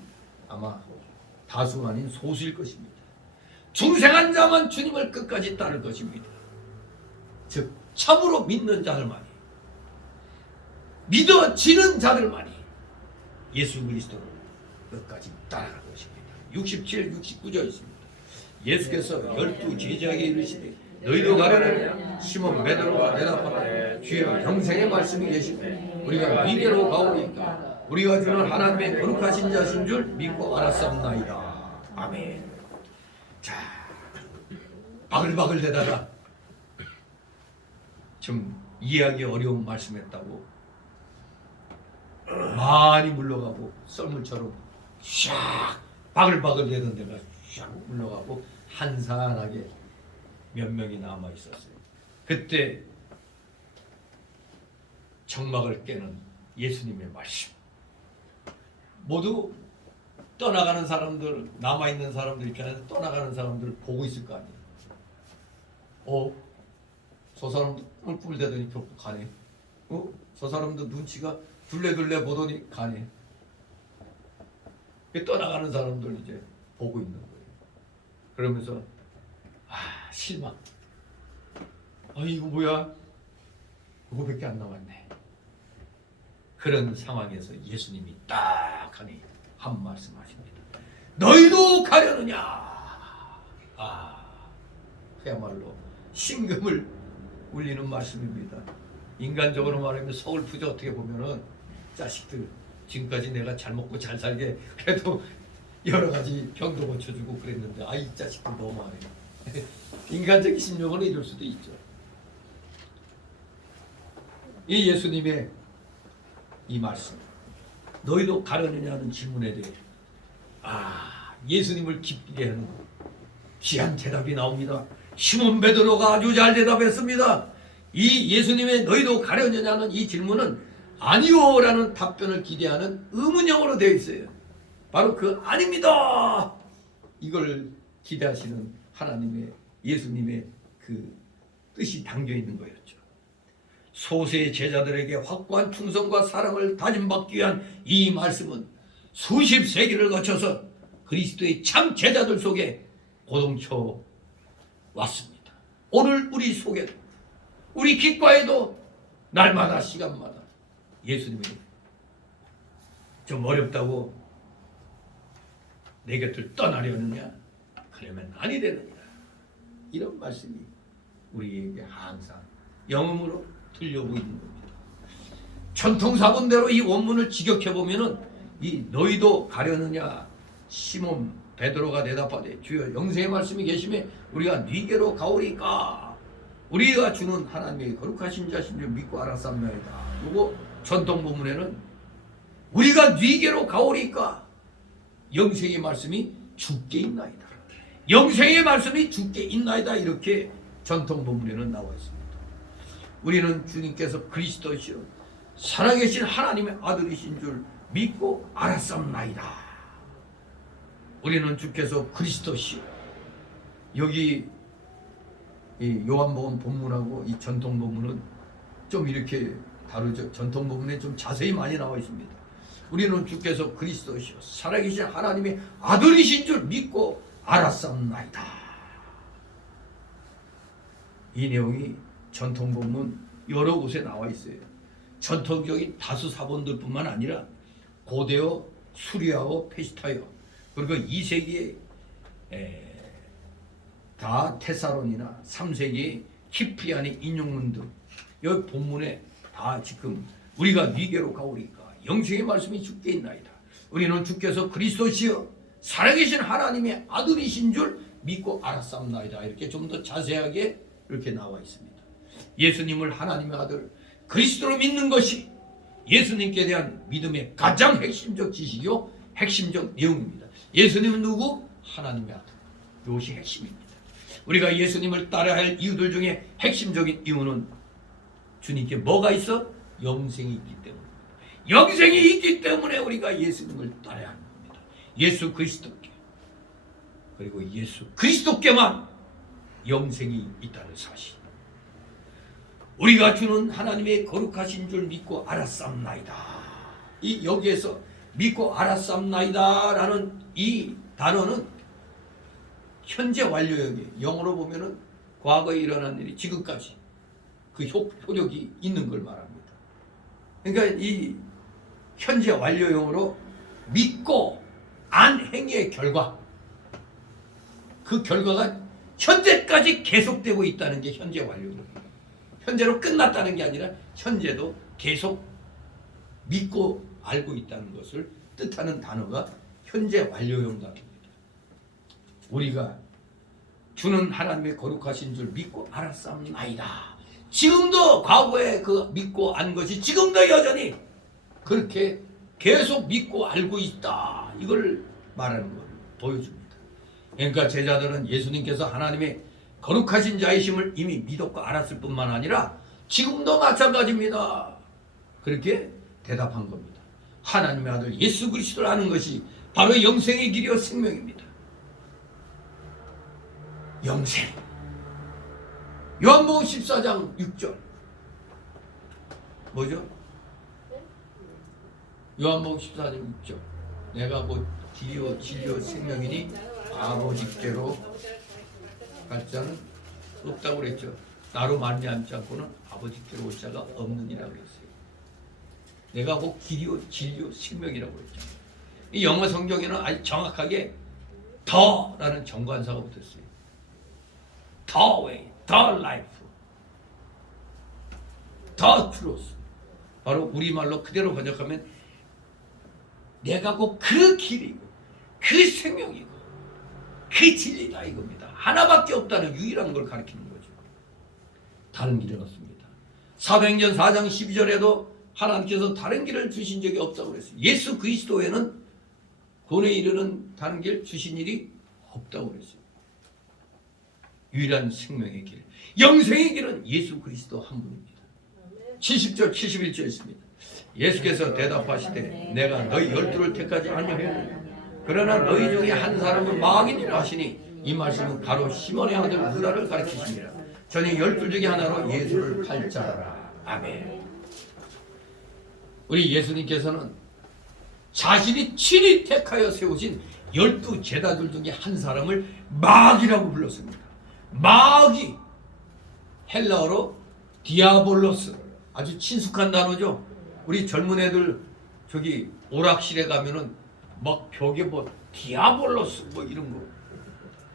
아마 다수가 아닌 소수일 것입니다. 중생한 자만 주님을 끝까지 따를 것입니다. 즉 참으로 믿는 자들만이 믿어지는 자들만이 예수 그리스도를 끝까지 따라갈 것입니다. 67, 69절 있습니다. 예수께서 12 제자에게 이르시되 너희도 가려면 시몬 베드로가 대답하되 주여 영생의 말씀이 계시고 우리가 위대로 가오니까 우리가 주는 하나님의 거룩하신 자신 줄 믿고 알았사옵나이다. 아멘. 자, 바글바글 대다가 좀 이해하기 어려운 말씀했다고 많이 물러가고 썰물처럼 샥 바글바글 대던 데가 샥 물러가고 한산하게 몇 명이 남아 있었어요. 그때 정막을 깨는 예수님의 말씀. 모두 떠나가는 사람들, 남아있는 사람들, 이렇게 하는데 떠나가는 사람들 보고 있을 거 아니에요. 저 사람도 꿀꿀대더니 결국 가네. 저 사람도 눈치가 둘레둘레 보더니 가네. 떠나가는 사람들 이제 보고 있는 거예요. 그러면서 실망. 이거 뭐야? 이거밖에 안 남았네. 그런 상황에서 예수님이 딱 하니 한 말씀하십니다. 너희도 가려느냐? 그야말로 심금을 울리는 말씀입니다. 인간적으로 말하면 서글프죠. 어떻게 보면은 자식들 지금까지 내가 잘 먹고 잘 살게 그래도 여러 가지 병도 고쳐주고 그랬는데 이 자식들 너무하네. 인간적인 심령은 이럴 수도 있죠. 이 예수님의 이 말씀, 너희도 가려느냐는 질문에 대해 예수님을 기쁘게 하는 귀한 대답이 나옵니다. 시몬 베드로가 아주 잘 대답했습니다. 이 예수님의 너희도 가려느냐는 이 질문은 아니요라는 답변을 기대하는 의문형으로 되어 있어요. 바로 그 아닙니다. 이걸 기대하시는 하나님의 예수님의 그 뜻이 담겨 있는 거였죠. 소수의 제자들에게 확고한 충성과 사랑을 다짐받기 위한 이 말씀은 수십 세기를 거쳐서 그리스도의 참 제자들 속에 고동쳐 왔습니다. 오늘 우리 속에도 우리 귓가에도 날마다 시간마다 예수님이 좀 어렵다고 내 곁을 떠나려느냐? 그러면 아니 되느니라. 이런 말씀이 우리에게 항상 영음으로 들려오고 있는 겁니다. 전통사본대로 이 원문을 직역해보면은 이 너희도 가려느냐? 시몬 베드로가 대답하되 주여 영생의 말씀이 계심에 우리가 네게로 가오리까? 우리가 주는 하나님의 거룩하신 자신 줄 믿고 알았사옵나이다. 요거 전통 본문에는 우리가 네게로 가오리까? 영생의 말씀이 주께 있나이다. 영생의 말씀이 주께 있나이다. 이렇게 전통 본문에는 나와 있습니다. 우리는 주님께서 그리스도시요 살아계신 하나님의 아들이신 줄 믿고 알았사옵나이다. 우리는 주께서 그리스도시요. 여기 이 요한복음 본문하고 이 전통 본문은 좀 이렇게 다르죠. 전통 본문에 좀 자세히 많이 나와 있습니다. 우리는 주께서 그리스도시요 살아계신 하나님의 아들이신 줄 믿고 알았사옵나이다. 이 내용이 전통 본문 여러 곳에 나와 있어요. 전통적인 다수 사본들뿐만 아니라 고대어, 수리아어, 페시타어 그리고 2세기의 다 테사론이나 3세기의 키프리안의 인용문들 여기 본문에 다 지금 우리가 네게로 가오리까 영생의 말씀이 주께 있나이다. 우리는 주께서 그리스도시여 살아계신 하나님의 아들이신 줄 믿고 알았사옵나이다. 이렇게 좀 더 자세하게 이렇게 나와 있습니다. 예수님을 하나님의 아들 그리스도로 믿는 것이 예수님께 대한 믿음의 가장 핵심적 지식이요 핵심적 내용입니다. 예수님은 누구? 하나님의 아들. 이것이 핵심입니다. 우리가 예수님을 따라야 할 이유들 중에 핵심적인 이유는 주님께 뭐가 있어? 영생이 있기 때문입니다. 영생이 있기 때문에 우리가 예수님을 따라야 하는 겁니다. 예수 그리스도께 그리고 예수 그리스도께만 영생이 있다는 사실. 우리가 주는 하나님의 거룩하신 줄 믿고 알았사옵나이다. 이 여기에서 믿고 알았사옵나이다라는 이 단어는 현재 완료형이에요. 영어로 보면은 과거에 일어난 일이 지금까지 그 효력이 있는 걸 말합니다. 그러니까 이 현재 완료형으로 믿고 안 행위의 결과, 그 결과가 현재까지 계속되고 있다는 게 현재 완료형입니다. 현재로 끝났다는 게 아니라 현재도 계속 믿고 알고 있다는 것을 뜻하는 단어가 현재 완료형 단어입니다. 우리가 주는 하나님의 거룩하신 줄 믿고 알았사옵나이다. 지금도 과거에 그 믿고 안 것이 지금도 여전히 그렇게 계속 믿고 알고 있다. 이걸 말하는 걸 보여줍니다. 그러니까 제자들은 예수님께서 하나님의 거룩하신 자이심을 이미 믿었고 알았을 뿐만 아니라 지금도 마찬가지입니다. 그렇게 대답한 겁니다. 하나님의 아들 예수 그리스도를 아는 것이 바로 영생의 길이요 생명입니다. 영생. 요한복음 14장 6절 뭐죠? 요한복음 14장 6절 내가 곧 길이요 진리요 생명이니 아버지께로 갈 자는 없다고 그랬죠. 나로 말미암지 않고는 아버지께로 올 자가 없느니라고 그랬어요. 내가 곧 길이요 진리요 생명이라고 그랬죠. 이 영어 성경에는 아주 정확하게 더라는 정관사가 붙었어요. The way, the life, the truth. 바로 우리말로 그대로 번역하면 내가 곧 그 길이고 그 생명이고 그 진리다 이겁니다. 하나밖에 없다는 유일한 걸 가리키는 거죠. 다른 길은 없습니다. 사도행전 4장 12절에도 하나님께서 다른 길을 주신 적이 없다고 그랬어요. 예수 그리스도에는 구원에 이르는 다른 길 주신 일이 없다고 그랬어요. 유일한 생명의 길, 영생의 길은 예수 그리스도 한 분입니다. 70절 71절 있습니다. 예수께서 대답하시되 내가 너희 12를 택하지 아니하였느냐 그러나 너희 중에 한 사람은 마귀니라 하시니 이 말씀은 바로 시몬의 아들 유다를 가리키십니다. 저는 12 중에 하나로 예수를 팔 자라. 아멘. 우리 예수님께서는 자신이 친히 택하여 세우신 12 제자들 중에 한 사람을 마귀라고 불렀습니다. 마귀, 헬라어로 디아볼로스, 아주 친숙한 단어죠. 우리 젊은 애들 저기 오락실에 가면은 막 벽에 뭐 디아볼로스 뭐 이런 거.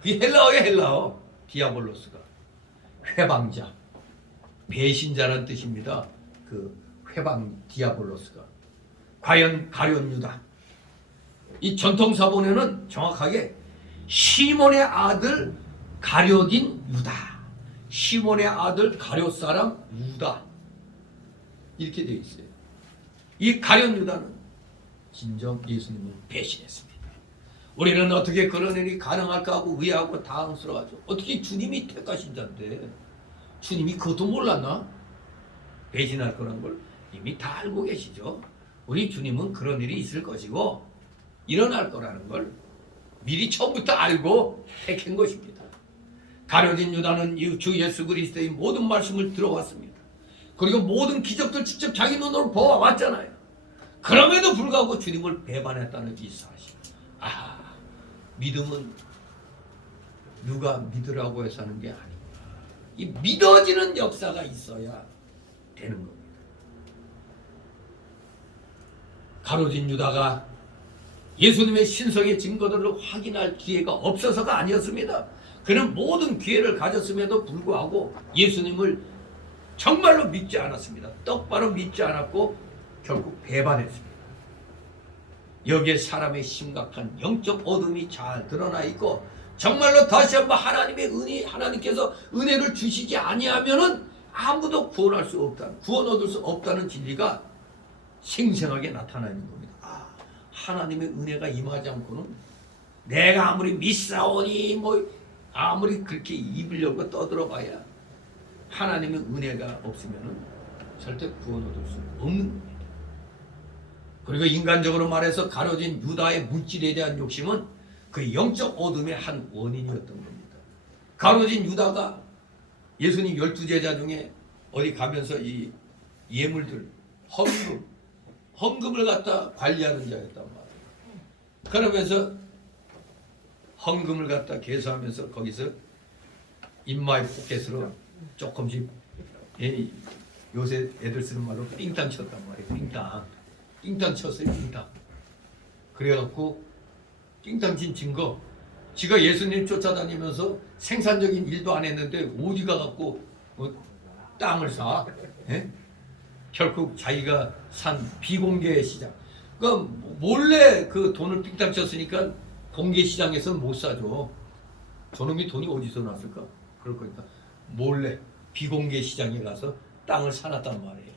이 헬라어야 헬라어. 디아볼로스가 회방자, 배신자란 뜻입니다. 그 회방 디아볼로스가 과연 가룟 유다. 이 전통사본에는 정확하게 시몬의 아들 가룟인 유다, 시몬의 아들 가룟 사람 유다 이렇게 되어 있어요. 이 가룟 유다는 진정 예수님을 배신했습니다. 우리는 어떻게 그런 일이 가능할까 하고 의아하고 당황스러워하죠. 어떻게 주님이 택하신 자인데 주님이 그것도 몰랐나? 배신할 거란 걸 이미 다 알고 계시죠. 우리 주님은 그런 일이 있을 것이고 일어날 거라는 걸 미리 처음부터 알고 택한 것입니다. 가룟인 유다는 주 예수 그리스도의 모든 말씀을 들어왔습니다. 그리고 모든 기적들 직접 자기 눈으로 보아왔잖아요. 그럼에도 불구하고 주님을 배반했다는 이 사실. 믿음은 누가 믿으라고 해서 하는 게 아니구나. 이 믿어지는 역사가 있어야 되는 겁니다. 가룟인 유다가 예수님의 신성의 증거들을 확인할 기회가 없어서가 아니었습니다. 그는 모든 기회를 가졌음에도 불구하고 예수님을 정말로 믿지 않았습니다. 똑바로 믿지 않았고 결국 배반했습니다. 여기에 사람의 심각한 영적 어둠이 잘 드러나 있고 정말로 다시 한번 하나님의 은혜, 하나님께서 은혜를 주시지 아니하면은 아무도 구원할 수 없다는, 구원 얻을 수 없다는 진리가 생생하게 나타나 있는 겁니다. 하나님의 은혜가 임하지 않고는 내가 아무리 믿사오니 뭐 아무리 그렇게 입을 열고 떠들어봐야 하나님의 은혜가 없으면은 절대 구원 얻을 수 없는 겁니다. 그리고 인간적으로 말해서 가려진 유다의 물질에 대한 욕심은 그 영적 어둠의 한 원인이었던 겁니다. 가려진 유다가 예수님 12제자 중에 어디 가면서 이 예물들, 헌금을 갖다 관리하는 자였단 말이에요. 그러면서 헌금을 갖다 계수하면서 거기서 인마의 포켓으로 조금씩 요새 애들 쓰는 말로 띵땅 쳤단 말이에요. 띵땅 쳤어요. 띵땅. 그래갖고 띵땅 친 증거, 지가 예수님 쫓아다니면서 생산적인 일도 안 했는데 어디 가갖고 땅을 사? 예? 결국 자기가 산 비공개 시장. 그러니까 몰래 그 돈을 띵땅 쳤으니까 공개 시장에서는 못 사죠. 저놈이 돈이 어디서 났을까? 그럴 거니까 몰래 비공개 시장에 가서 땅을 사놨단 말이에요.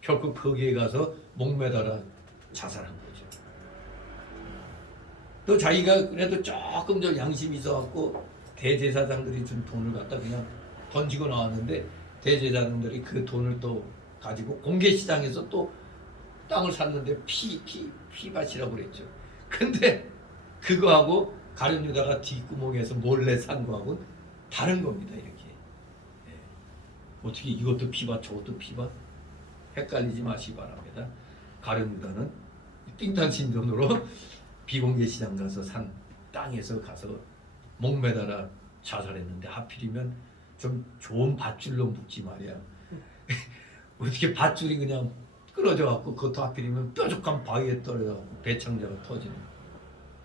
결국 거기에 가서 목매달아 자살한 거죠. 또 자기가 그래도 조금 더 양심이 있어갖고 대제사장들이 준 돈을 갖다 그냥 던지고 나왔는데 대제사장들이 그 돈을 또 가지고 공개시장에서 또 땅을 샀는데 피밭이라고 그랬죠. 근데 그거하고 가룟 유다가 뒷구멍에서 몰래 산 거하고는 다른 겁니다. 이렇게. 예. 어떻게 이것도 피밭 저것도 피밭? 헷갈리지 마시기 바랍니다. 가룟 유다는 띵탄 신전으로 비공개 시장 가서 산 땅에서 가서 목매달아 자살했는데 하필이면 좀 좋은 밧줄로 묶지 말이야. 어떻게 밧줄이 그냥 끊어져 갖고 그것도 하필이면 뾰족한 바위에 떨어져 갖고 배창자가 터지는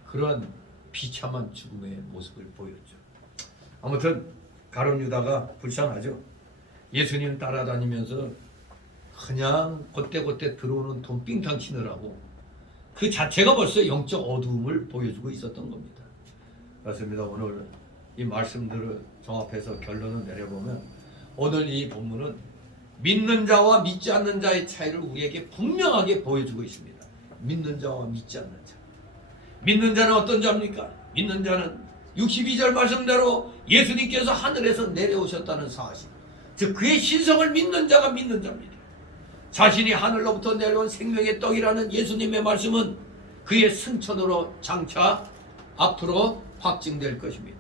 그러한 비참한 죽음의 모습을 보였죠. 아무튼 가룟 유다가 불쌍하죠. 예수님 따라다니면서 그냥 그때그때 들어오는 돈 삥탕 치느라고 그 자체가 벌써 영적 어두움을 보여주고 있었던 겁니다. 그렇습니다. 오늘 이 말씀들을 종합해서 결론을 내려보면 오늘 이 본문은 믿는 자와 믿지 않는 자의 차이를 우리에게 분명하게 보여주고 있습니다. 믿는 자와 믿지 않는 자. 믿는 자는 어떤 자입니까? 믿는 자는 62절 말씀대로 예수님께서 하늘에서 내려오셨다는 사실, 즉 그의 신성을 믿는 자가 믿는 자입니다. 자신이 하늘로부터 내려온 생명의 떡이라는 예수님의 말씀은 그의 승천으로 장차 앞으로 확증될 것입니다.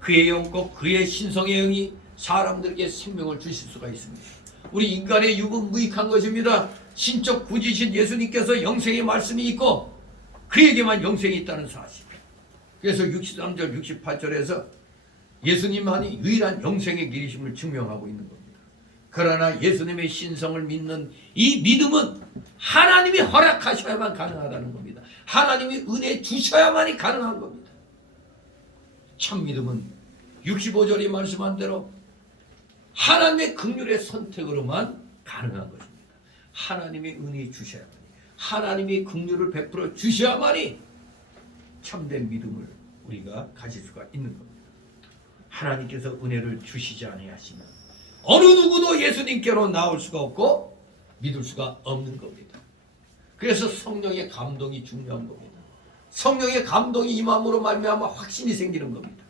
그의 영과 그의 신성의 영이 사람들에게 생명을 주실 수가 있습니다. 우리 인간의 육은 무익한 것입니다. 신적 구지신 예수님께서 영생의 말씀이 있고 그에게만 영생이 있다는 사실. 그래서 63절 68절에서 예수님만이 유일한 영생의 길이심을 증명하고 있는 겁니다. 그러나 예수님의 신성을 믿는 이 믿음은 하나님이 허락하셔야만 가능하다는 겁니다. 하나님이 은혜 주셔야만이 가능한 겁니다. 참 믿음은 65절이 말씀한 대로 하나님의 긍휼의 선택으로만 가능한 것입니다. 하나님이 은혜 주셔야만이, 하나님이 긍휼을 베풀어 주셔야만이 참된 믿음을 우리가 가질 수가 있는 겁니다. 하나님께서 은혜를 주시지 아니하시면 어느 누구도 예수님께로 나올 수가 없고 믿을 수가 없는 겁니다. 그래서 성령의 감동이 중요한 겁니다. 성령의 감동이 임함으로 말미암아 확신이 생기는 겁니다.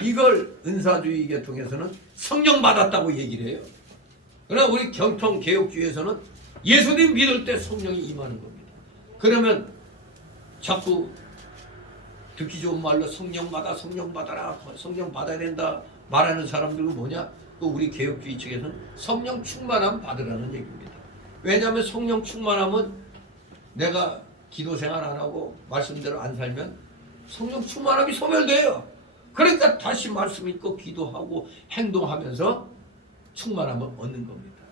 이걸 은사주의 계통에서는 성령 받았다고 얘기를 해요. 그러나 우리 경통 개혁주의에서는 예수님 믿을 때 성령이 임하는 겁니다. 그러면 자꾸 듣기 좋은 말로 성령 받아, 성령 받아라, 성령 받아야 된다 말하는 사람들은 뭐냐? 또 우리 개혁주의 측에서는 성령 충만함 받으라는 얘기입니다. 왜냐하면 성령 충만함은 내가 기도 생활 안 하고 말씀대로 안 살면 성령 충만함이 소멸돼요. 그러니까 다시 말씀 읽고 기도하고 행동하면서 충만함을 얻는 겁니다.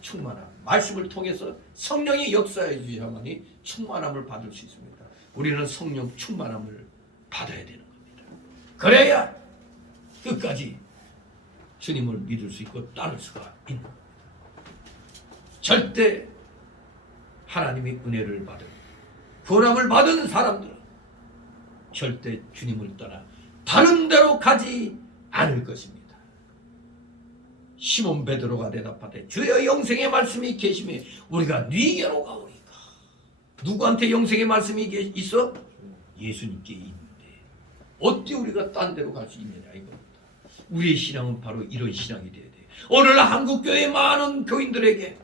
충만함. 말씀을 통해서 성령이 역사해 주셔야만이 충만함을 받을 수 있습니다. 우리는 성령 충만함을 받아야 되는 겁니다. 그래야 끝까지 주님을 믿을 수 있고 따를 수가 있는 겁니다. 절대 하나님의 은혜를 받은 구원함을 받은 사람들은 절대 주님을 따라 다른 데로 가지 않을 것입니다. 시몬 베드로가 대답하되 주여 영생의 말씀이 계시매 우리가 네게로 가오리까. 누구한테 영생의 말씀이 있어? 예수님께 있는데 어떻게 우리가 딴 데로 갈 수 있느냐 이겁니다. 우리의 신앙은 바로 이런 신앙이 돼야 돼요. 오늘 한국교회 많은 교인들에게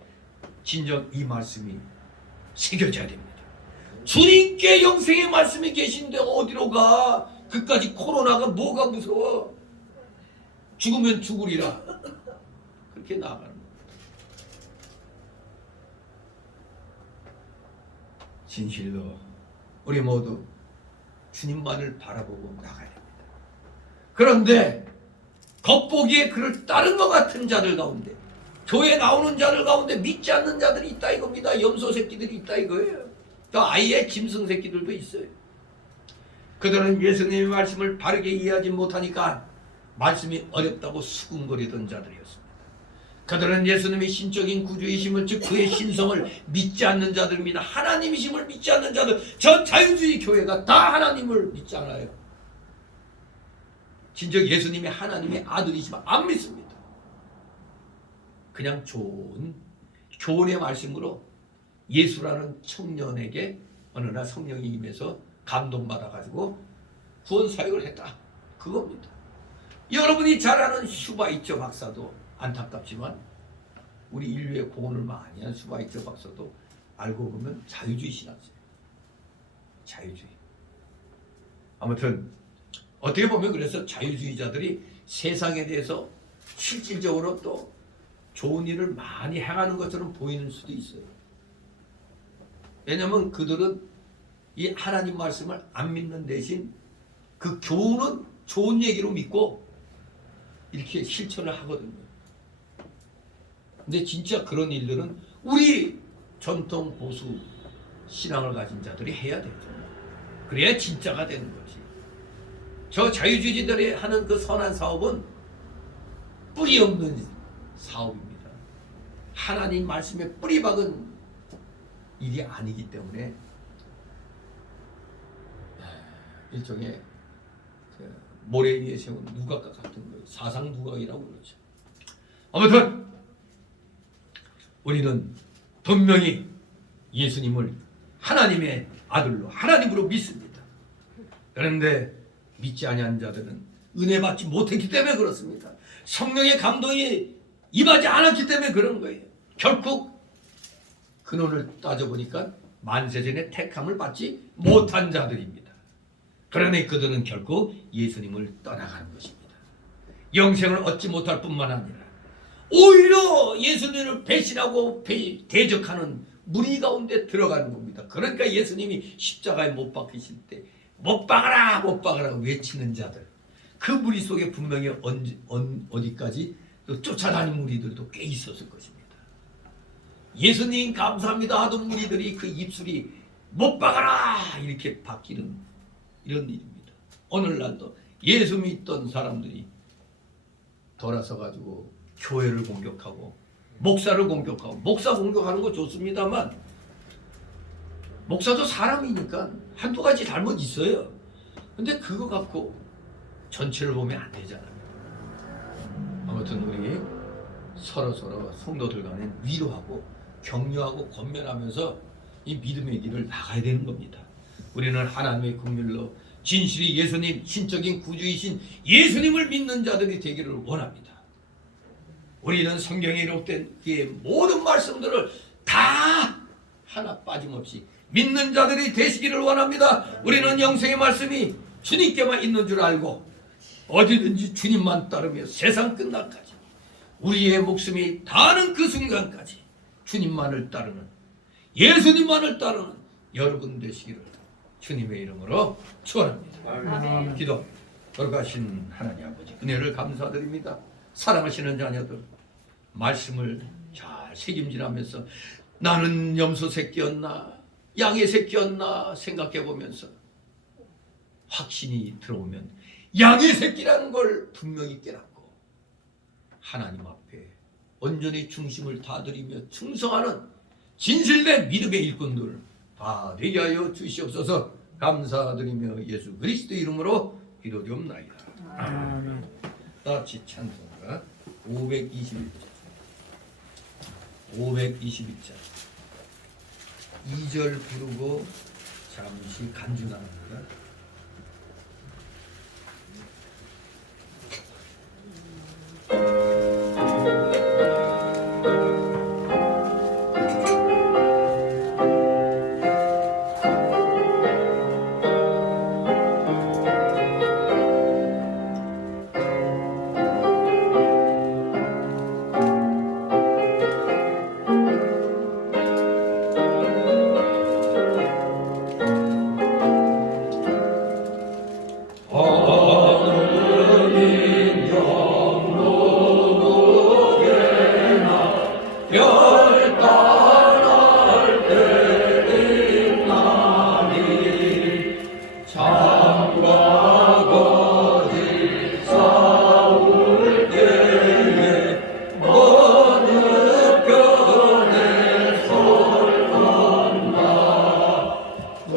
진정 이 말씀이 새겨져야 됩니다. 주님께 영생의 말씀이 계신데 어디로 가? 그까지 코로나가 뭐가 무서워? 죽으면 죽으리라. 그렇게 나아가는 겁니다. 진실로 우리 모두 주님만을 바라보고 나가야 됩니다. 그런데 겉보기에 그를 따른 것 같은 자들 가운데, 교회 나오는 자들 가운데 믿지 않는 자들이 있다 이겁니다. 염소 새끼들이 있다 이거예요. 또 아예 짐승 새끼들도 있어요. 그들은 예수님의 말씀을 바르게 이해하지 못하니까 말씀이 어렵다고 수군거리던 자들이었습니다. 그들은 예수님의 신적인 구주이심을, 즉 그의 신성을 믿지 않는 자들입니다. 하나님이심을 믿지 않는 자들. 전 자유주의 교회가 다 하나님을 믿지 않아요. 진정 예수님이 하나님의 아들이시면 안 믿습니다. 그냥 좋은 교훈의 말씀으로 예수라는 청년에게 어느 날 성령이 임해서 감동받아가지고 구원 사역을 했다. 그겁니다. 여러분이 잘 아는 슈바이처 박사도 안타깝지만 우리 인류의 공헌을 많이 한 슈바이처 박사도 알고 보면 자유주의 신학자예요. 자유주의. 아무튼 어떻게 보면 그래서 자유주의자들이 세상에 대해서 실질적으로 또 좋은 일을 많이 행하는 것처럼 보이는 수도 있어요. 왜냐하면 그들은 이 하나님 말씀을 안 믿는 대신 그 교훈은 좋은 얘기로 믿고 이렇게 실천을 하거든요. 근데 진짜 그런 일들은 우리 전통 보수 신앙을 가진 자들이 해야 되죠. 그래야 진짜가 되는 거지. 저 자유주의자들이 하는 그 선한 사업은 뿌리 없는 사업입니다. 하나님 말씀에 뿌리 박은 일이 아니기 때문에 일종의 모래 위에 세운 누각과 같은 거예요. 사상 누각이라고 그러죠. 아무튼 우리는 분명히 예수님을 하나님의 아들로 하나님으로 믿습니다. 그런데 믿지 아니한 자들은 은혜 받지 못했기 때문에 그렇습니다. 성령의 감동이 임하지 않았기 때문에 그런 거예요. 결국 근원을 따져보니까 만세전에 택함을 받지 못한 자들입니다. 그러니 그들은 결국 예수님을 떠나가는 것입니다. 영생을 얻지 못할 뿐만 아니라 오히려 예수님을 배신하고 대적하는 무리 가운데 들어가는 겁니다. 그러니까 예수님이 십자가에 못 박히실 때 못 박아라 못 박아라 외치는 자들, 그 무리 속에 분명히 어디까지 또 쫓아다니는 무리들도 꽤 있었을 것입니다. 예수님 감사합니다 하던 무리들이 그 입술이 못 박아라 이렇게 바뀌는 이런 일입니다. 오늘날도 예수 믿던 사람들이 돌아서 가지고 교회를 공격하고 목사를 공격하고, 목사 공격하는 거 좋습니다만 목사도 사람이니까 한두 가지 잘못 있어요. 근데 그거 갖고 전체를 보면 안 되잖아요. 아무튼 우리 서로 성도들 간에 위로하고 격려하고 권면하면서 이 믿음의 길을 나가야 되는 겁니다. 우리는 하나님의 긍휼로 진실이 예수님, 신적인 구주이신 예수님을 믿는 자들이 되기를 원합니다. 우리는 성경에 기록된 그의 모든 말씀들을 다 하나 빠짐없이 믿는 자들이 되시기를 원합니다. 우리는 영생의 말씀이 주님께만 있는 줄 알고 어디든지 주님만 따르며 세상 끝날까지 우리의 목숨이 다하는 그 순간까지 주님만을 따르는, 예수님만을 따르는 여러분 되시기를 주님의 이름으로 축원합니다. 아멘. 기도. 돌아가신 하나님 아버지 은혜를 감사드립니다. 사랑하시는 자녀들 말씀을 잘 책임지라면서 나는 염소 새끼였나 양의 새끼였나 생각해 보면서 확신이 들어오면 양의 새끼라는 걸 분명히 깨닫고 하나님 앞에 온전히 중심을 다드리며 충성하는 진실된 믿음의 일꾼들 다 되게 하여 주시옵소서. 감사드리며 예수 그리스도 이름으로 기도드리옵나이다. 아멘. 다 같이 찬송가 521절 2절 부르고 잠시 간주나갑니다.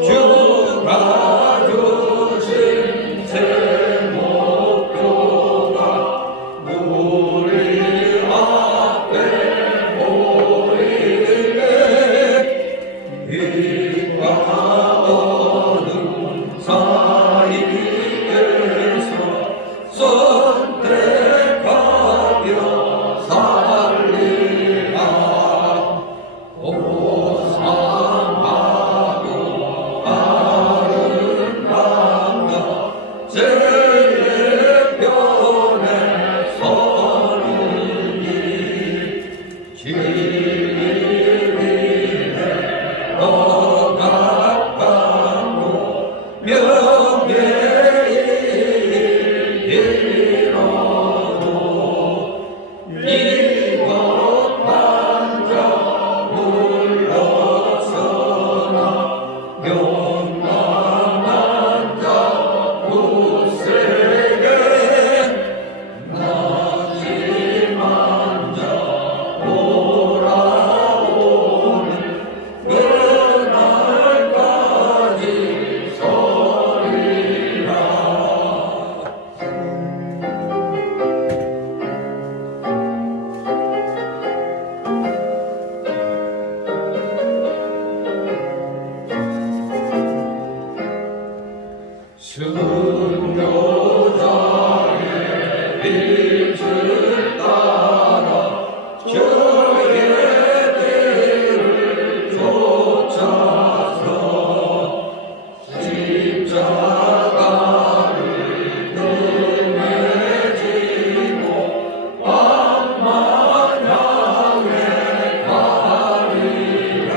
주가 주신 새 제편에 서느니 진리에 억압하고 명예에 이르러도 이것 반자 물러서나 용감한 자 굳세게 나지만 자 돌아오는 그날까지 서리라. 순교자의 빛을 따라 저의 길을 쫓아서 십자가를 등에 지고 왕만 향해 가리라.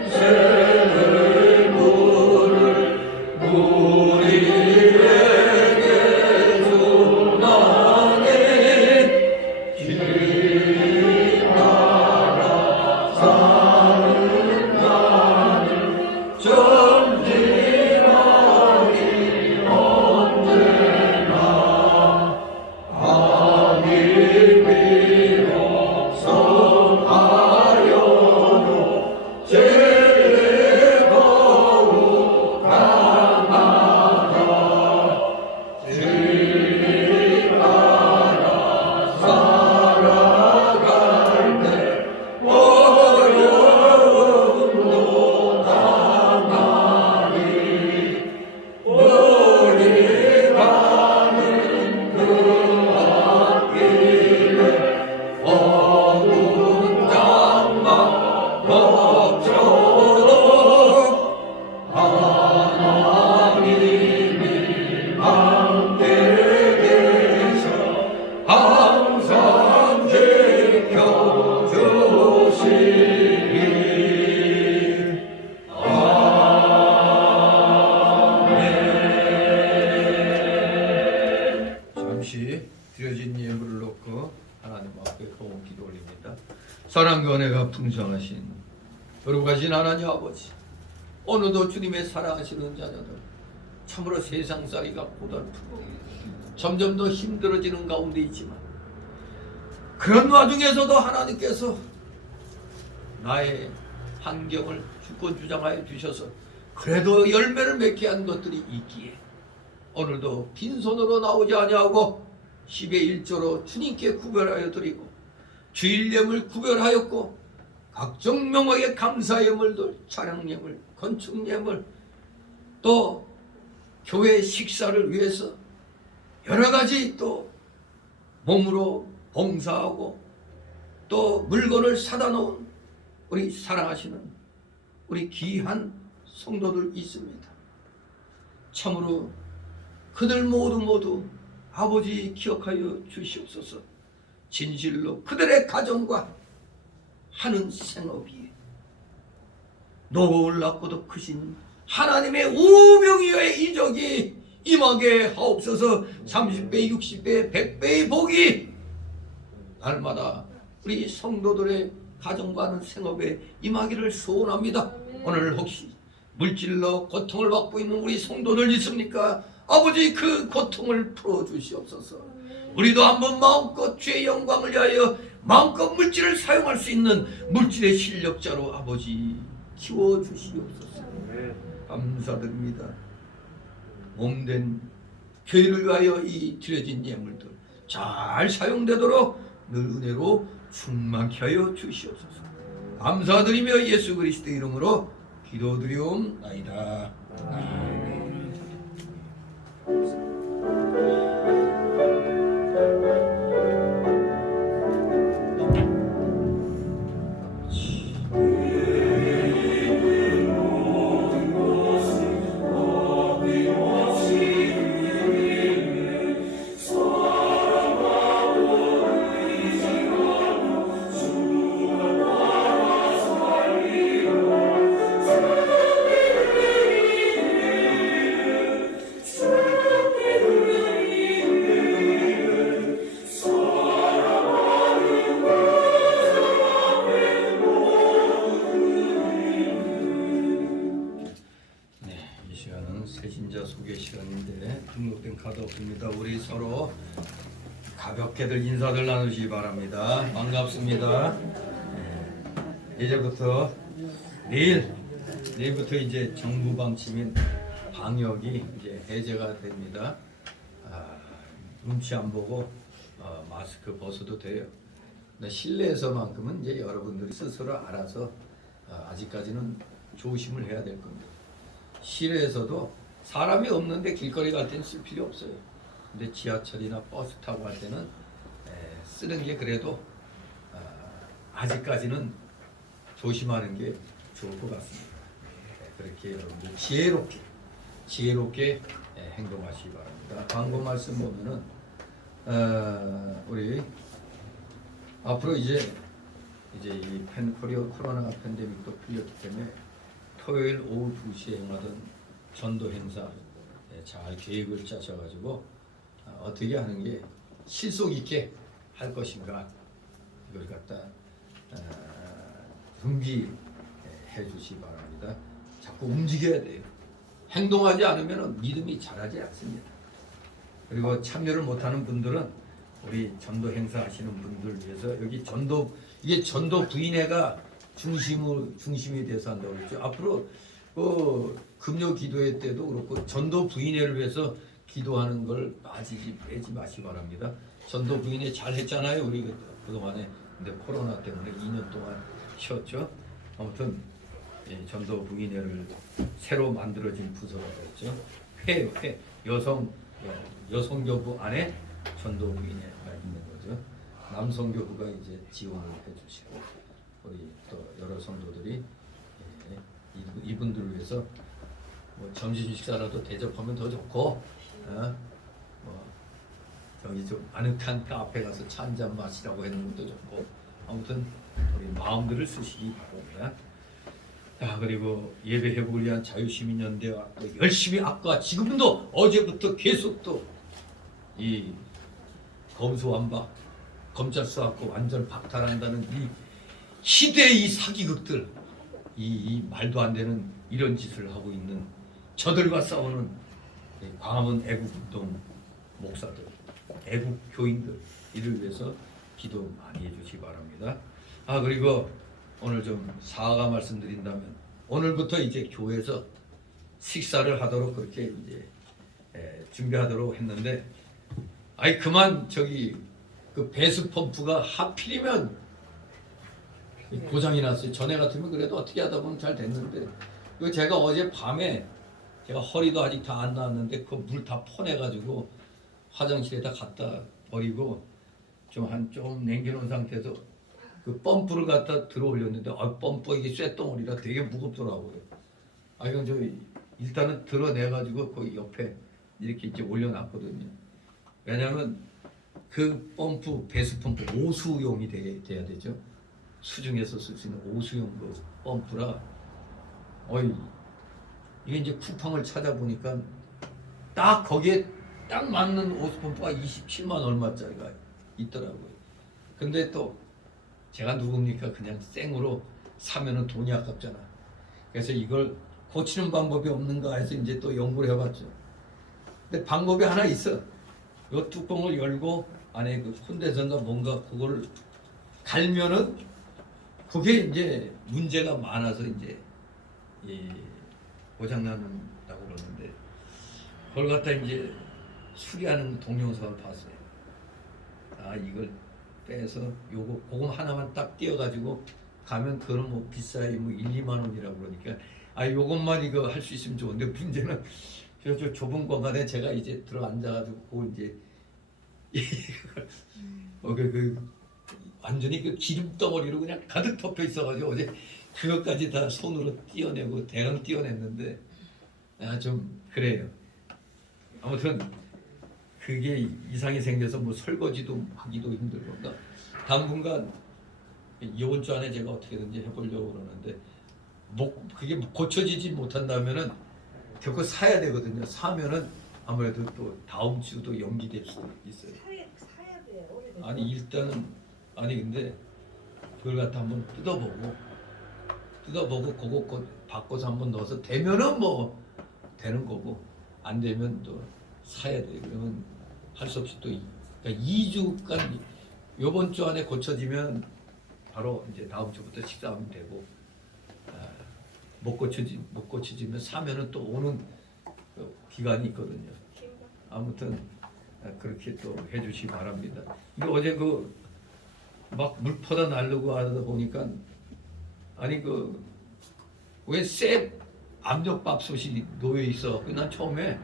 새의 물을 우리에게 주나니 길 따라 사는 나는 전진하리 언제나 아니 비록 성하여도 죄에 더욱 강하다. 진리 따라 살아갈 때 어려움도 당하리. 우리 가는 그 앞길에 어두운 장막 덮쳐도 하나님이 함께 계셔 항상 지켜주시리. 잠시 드려진 예물을 놓고 하나님 앞에 고운 기도 올립니다. 사랑과 은혜가 풍성하신 거룩하신 하나님 아버지, 오늘도 주님의 사랑하시는 자녀들 참으로 세상살이가 고달프고 점점 더 힘들어지는 가운데 있지만 그런 와중에서도 하나님께서 나의 환경을 주권주장하여 주셔서 그래도 열매를 맺게 한 것들이 있기에 오늘도 빈손으로 나오지 아니하고 10의 1조로 주님께 구별하여 드리고 주일 예물 구별하였고 각종 명목의 감사 예물들, 찬양 예물, 건축 예물, 또 교회 식사를 위해서 여러 가지 또 몸으로 봉사하고 또 물건을 사다 놓은 우리 사랑하시는 우리 귀한 성도들 있습니다. 참으로 그들 모두 아버지 기억하여 주시옵소서. 진실로 그들의 가정과 하는 생업이 놀랍고도 크신 하나님의 오병이어의 이적이 임하게 하옵소서. 30배, 60배, 100배의 복이 날마다 우리 성도들의 가정과 하는 생업에 임하기를 소원합니다. 오늘 혹시 물질로 고통을 받고 있는 우리 성도들 있습니까? 아버지 그 고통을 풀어주시옵소서. 우리도 한번 마음껏 주의 영광을 위하여 마음껏 물질을 사용할 수 있는 물질의 실력자로 아버지 키워주시옵소서. 감사드립니다. 몸된 교회를 위하여 이 드려진 예물들 잘 사용되도록 늘 은혜로 충만케 하여 주시옵소서. 감사드리며 예수 그리스도의 이름으로 기도드리옵나이다. 아멘. 배신자 소개 시간인데 등록된 카드 없습니다. 우리 서로 가볍게들 인사들 나누시기 바랍니다. 반갑습니다. 이제부터 내일부터 이제 정부 방침인 방역이 이제 해제가 됩니다. 눈치 안 보고 마스크 벗어도 돼요. 근데 실내에서만큼은 이제 여러분들이 스스로 알아서 아직까지는 조심을 해야 될 겁니다. 실외에서도 사람이 없는데 길거리 갈 때는 쓸 필요 없어요. 근데 지하철이나 버스 타고 갈 때는 쓰는 게 그래도 아직까지는 조심하는 게 좋을 것 같습니다. 그렇게 여러분들 지혜롭게 행동하시기 바랍니다. 광고 말씀 보면은 우리 앞으로 이제 이 코로나 팬데믹도 풀렸기 때문에 토요일 오후 2시에 행하던 전도 행사 잘 계획을 짜셔가지고 어떻게 하는 게 실속 있게 할 것인가 이걸 갖다 준비해 주시기 바랍니다. 자꾸 움직여야 돼요. 행동하지 않으면 믿음이 자라지 않습니다. 그리고 참여를 못하는 분들은 우리 전도 행사 하시는 분들 위해서 여기 이게 전도 부인회가 중심이 돼서 한다고 그랬죠. 앞으로 금요 기도회 때도 그렇고 전도 부인회를 위해서 기도하는 걸 빼지 마시기 바랍니다. 전도 부인회 잘 했잖아요. 우리 그동안에. 근데 코로나 때문에 2년 동안 쉬었죠. 아무튼 전도 부인회를 새로 만들어진 부서가 됐죠. 회 여성교부 안에 전도 부인회가 있는 거죠. 남성교부가 이제 지원을 해주시고 우리 또 여러 성도들이 이분들을 위해서 뭐 점심 식사라도 대접하면 더 좋고 저기 좀 아늑한 카페 가서 차 한잔 마시라고 하는 것도 좋고 아무튼 우리 마음들을 쓰시기 바랍니다. 그리고 예배 회복을 위한 자유시민연대와 또 열심히 아까 지금도 어제부터 계속 또 이 검수완박 검찰 수사권 완전 박탈한다는 이 시대의 이 사기극들 이 말도 안 되는 이런 짓을 하고 있는 저들과 싸우는 광화문 애국운동 목사들 애국 교인들 이를 위해서 기도 많이 해주시기 바랍니다. 그리고 오늘 좀 사과 말씀드린다면 오늘부터 이제 교회에서 식사를 하도록 그렇게 이제 준비하도록 했는데 그만 그 배수 펌프가 하필이면 고장이 났어요. 전에 같으면 그래도 어떻게 하다 보면 잘 됐는데 이거 제가 어제 밤에 제가 허리도 아직 다 안 나왔는데 그 물 다 퍼내가지고 화장실에다 갖다 버리고 좀 남겨놓은 상태에서 그 펌프를 갖다 들어 올렸는데 펌프 이게 쇳덩어리라 되게 무겁더라고요. 이건 일단은 드러내가지고 그 옆에 이렇게 이제 올려놨거든요. 왜냐하면 그 펌프 배수 펌프 오수용이 돼야 되죠. 수중에서 쓸 수 있는 오수용 그 펌프라 이게 이제 쿠팡을 찾아보니까 딱 거기에 딱 맞는 오수 펌프가 27만 얼마짜리가 있더라고요. 근데 또 제가 누굽니까? 그냥 생으로 사면은 돈이 아깝잖아. 그래서 이걸 고치는 방법이 없는가 해서 이제 또 연구를 해봤죠. 근데 방법이 하나 있어. 이 뚜껑을 열고 안에 그 콘덴서인가 뭔가 그걸 갈면은 그게 이제 문제가 많아서 이제 고장난다고 그러는데 그걸 갖다 이제 수리하는 동영상을 봤어요. 이걸 빼서 그거 하나만 딱 띄어가지고 가면 그건 뭐 비싸요. 뭐 1, 2만 원이라고 그러니까 요것만 이거 할 수 있으면 좋은데 문제는 저 좁은 공간에 제가 이제 들어앉아가지고 그걸 이제 완전히 그 기름 덩어리로 그냥 가득 덮여 있어가지고 어제 그것까지 다 손으로 띄어내고 대강 띄어냈는데 좀 그래요. 아무튼 그게 이상이 생겨서 뭐 설거지도 하기도 힘들고 그러니까 당분간 이번 주 안에 제가 어떻게든지 해보려고 그러는데 그게 고쳐지지 못한다면은 결국 사야 되거든요. 사면은 아무래도 또 다음 주도 연기될 수도 있어요. 사야 돼요. 근데 그걸 갖다 한번 뜯어보고 그거 바꿔서 한번 넣어서 되면은 뭐 되는 거고 안 되면 또 사야 돼. 그러면 할 수 없이 또 그러니까 2주간 요번 주 안에 고쳐지면 바로 이제 다음 주부터 식사하면 되고 못 고쳐지면 사면은 또 오는 그 기간이 있거든요. 아무튼 그렇게 또 해주시기 바랍니다. 근데 어제 그 막 물 퍼다 날르고 하다 보니까 아니 그 왜 쇠 압력밥솥이 놓여 있어? 난 처음에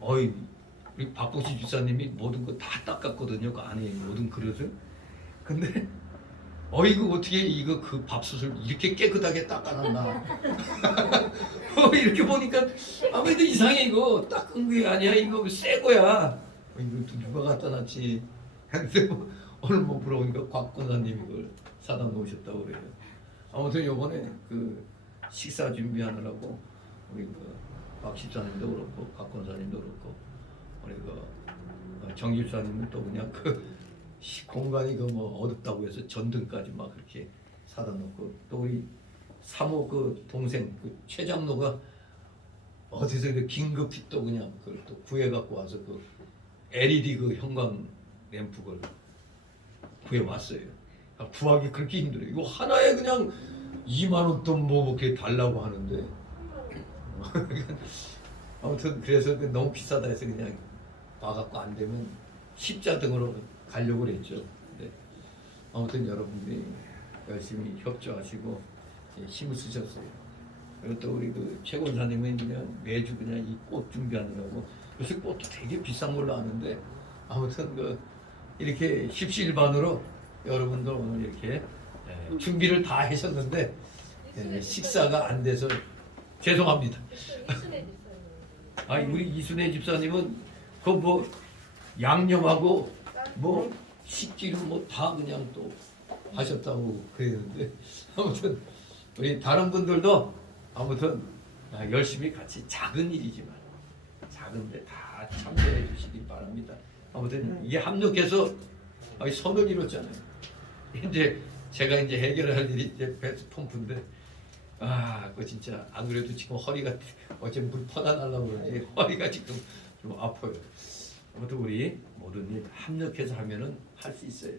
어이 우리 박봉시 주사님이 모든 거 다 닦았거든요. 그 안에 모든 그릇을. 근데 어이구 어떻게 이거 그 밥솥을 이렇게 깨끗하게 닦아놨나? 이렇게 보니까 아무래도 이상해. 이거 닦은 게 아니야. 이거 새 거야. 이거 누가 갖다 놨지? 근데 오늘 뭐 물어보니까 곽 권사님이 이걸 사다 놓으셨다고 그래요. 아무튼 요번에 그 식사 준비하느라고 우리 박 집사님도 그렇고 곽 권사님도 그렇고 우리 정 집사님은 또 그냥 그 공간이 그 뭐 어둡다고 해서 전등까지 막 그렇게 사다 놓고 또 우리 사모 그 동생 그 최 장로가 어디서 그 긴급히 또 그냥 그걸 또 구해 갖고 와서 그 LED 그 형광 램프를 구해 왔어요. 구하기 그렇게 힘들어요. 이거 하나에 그냥 2만 원 돈 뭐 그렇게 달라고 하는데 아무튼 그래서 너무 비싸다 해서 그냥 봐갖고 안 되면 십자등으로 가려고 그랬죠. 네. 아무튼 여러분들이 열심히 협조하시고 힘을 쓰셨어요. 그리고 또 우리 그 최권사님은 그냥 매주 그냥 이 꽃 준비하느라고 요새 꽃도 되게 비싼 걸로 아는데 아무튼 그 이렇게 십시일반으로 여러분들 오늘 이렇게 준비를 다 하셨는데 식사가 안 돼서 죄송합니다. 아니 우리 이순애 집사님은 그 뭐 양념하고 뭐 식기로 뭐 다 그냥 또 하셨다고 그랬는데 아무튼 우리 다른 분들도 아무튼 열심히 같이 작은 일이지만 작은데 다 참여해 주시기 바랍니다. 아무튼 이게 합력해서 선을 이뤘잖아요. 이제 제가 이제 해결할 일이 이제 배수 펌프인데 그 진짜 안 그래도 지금 허리가 어제 물 퍼다 날라고 그러지 허리가 지금 좀 아파요. 아무튼 우리 모든 일 합력해서 하면은 할 수 있어요.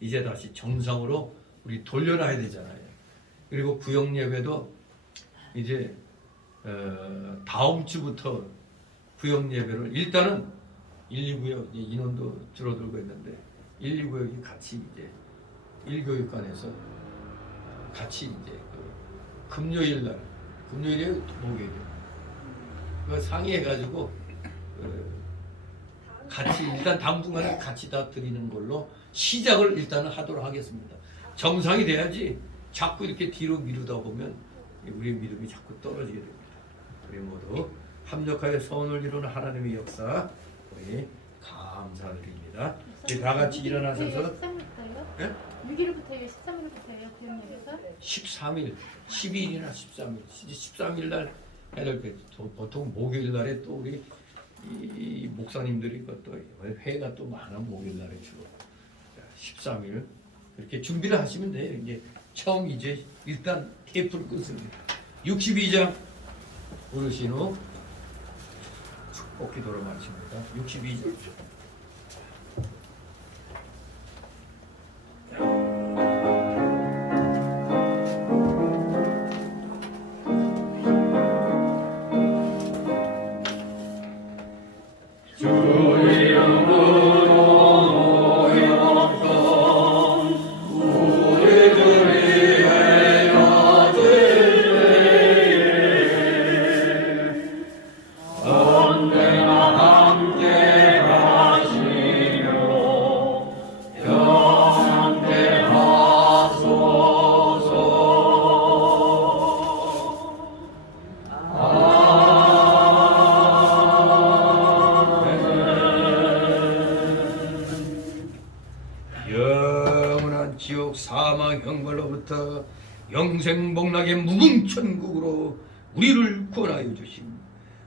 이제 다시 정상으로 우리 돌려놔야 되잖아요. 그리고 구역 예배도 이제 다음 주부터 구역 예배를 일단은 1, 2구역 인원도 줄어들고 있는데 1, 2구역이 같이 이제 1교육관에서 같이 이제 그 금요일에 목요일에 그 상의해가지고 같이 일단 당분간은 같이 다 드리는 걸로 시작을 일단은 하도록 하겠습니다. 정상이 돼야지 자꾸 이렇게 뒤로 미루다 보면 우리의 믿음이 자꾸 떨어지게 됩니다. 우리 모두 합력하여 선을 이루는 하나님의 역사 우리 감사드립니다. 우리 다 같이 일어나셔서 13일부터요? 예? 6일부터요? 13일부터요? 구역역에서? 13일, 12일이나 13일, 13일 날 해야 될 게 보통 목요일 날에 또 우리 이 목사님들이 또 회가 또 많아 목요일 날에 주로 13일 이렇게 준비를 하시면 돼요. 이제 처음 이제 일단 테이프를 끊습니다. 62장 부르신 후 축복 기도를 마칩니다. 62장. 영원한 지옥 사망 형벌로부터 영생복락의 무궁천국으로 우리를 구원하여 주신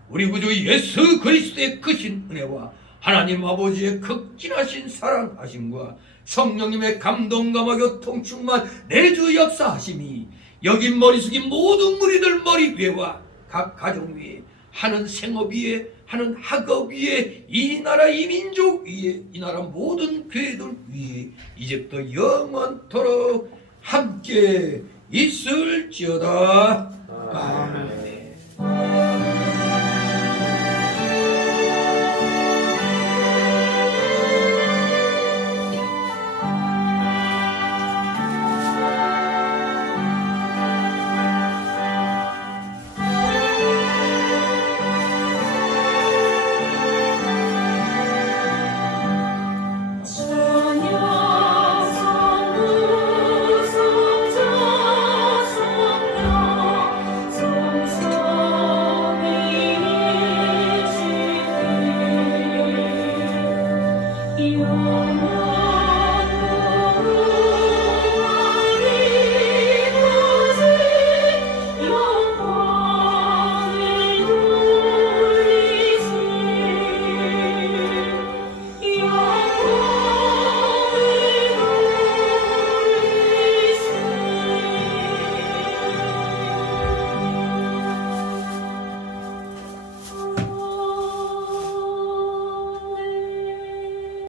우리 구주 예수 그리스도의 크신 은혜와 하나님 아버지의 극진하신 사랑하심과 성령님의 감동감화 교통 충만 내주 역사하심이 여긴 머리 숙인 모든 무리들 머리 위에와 각 가정 위에 하는 생업 위에 하는 학업 위에 이 나라 이 민족 위에 이 나라 모든 교회들 위에 이제부터 영원토록 함께 있을지어다. 아멘.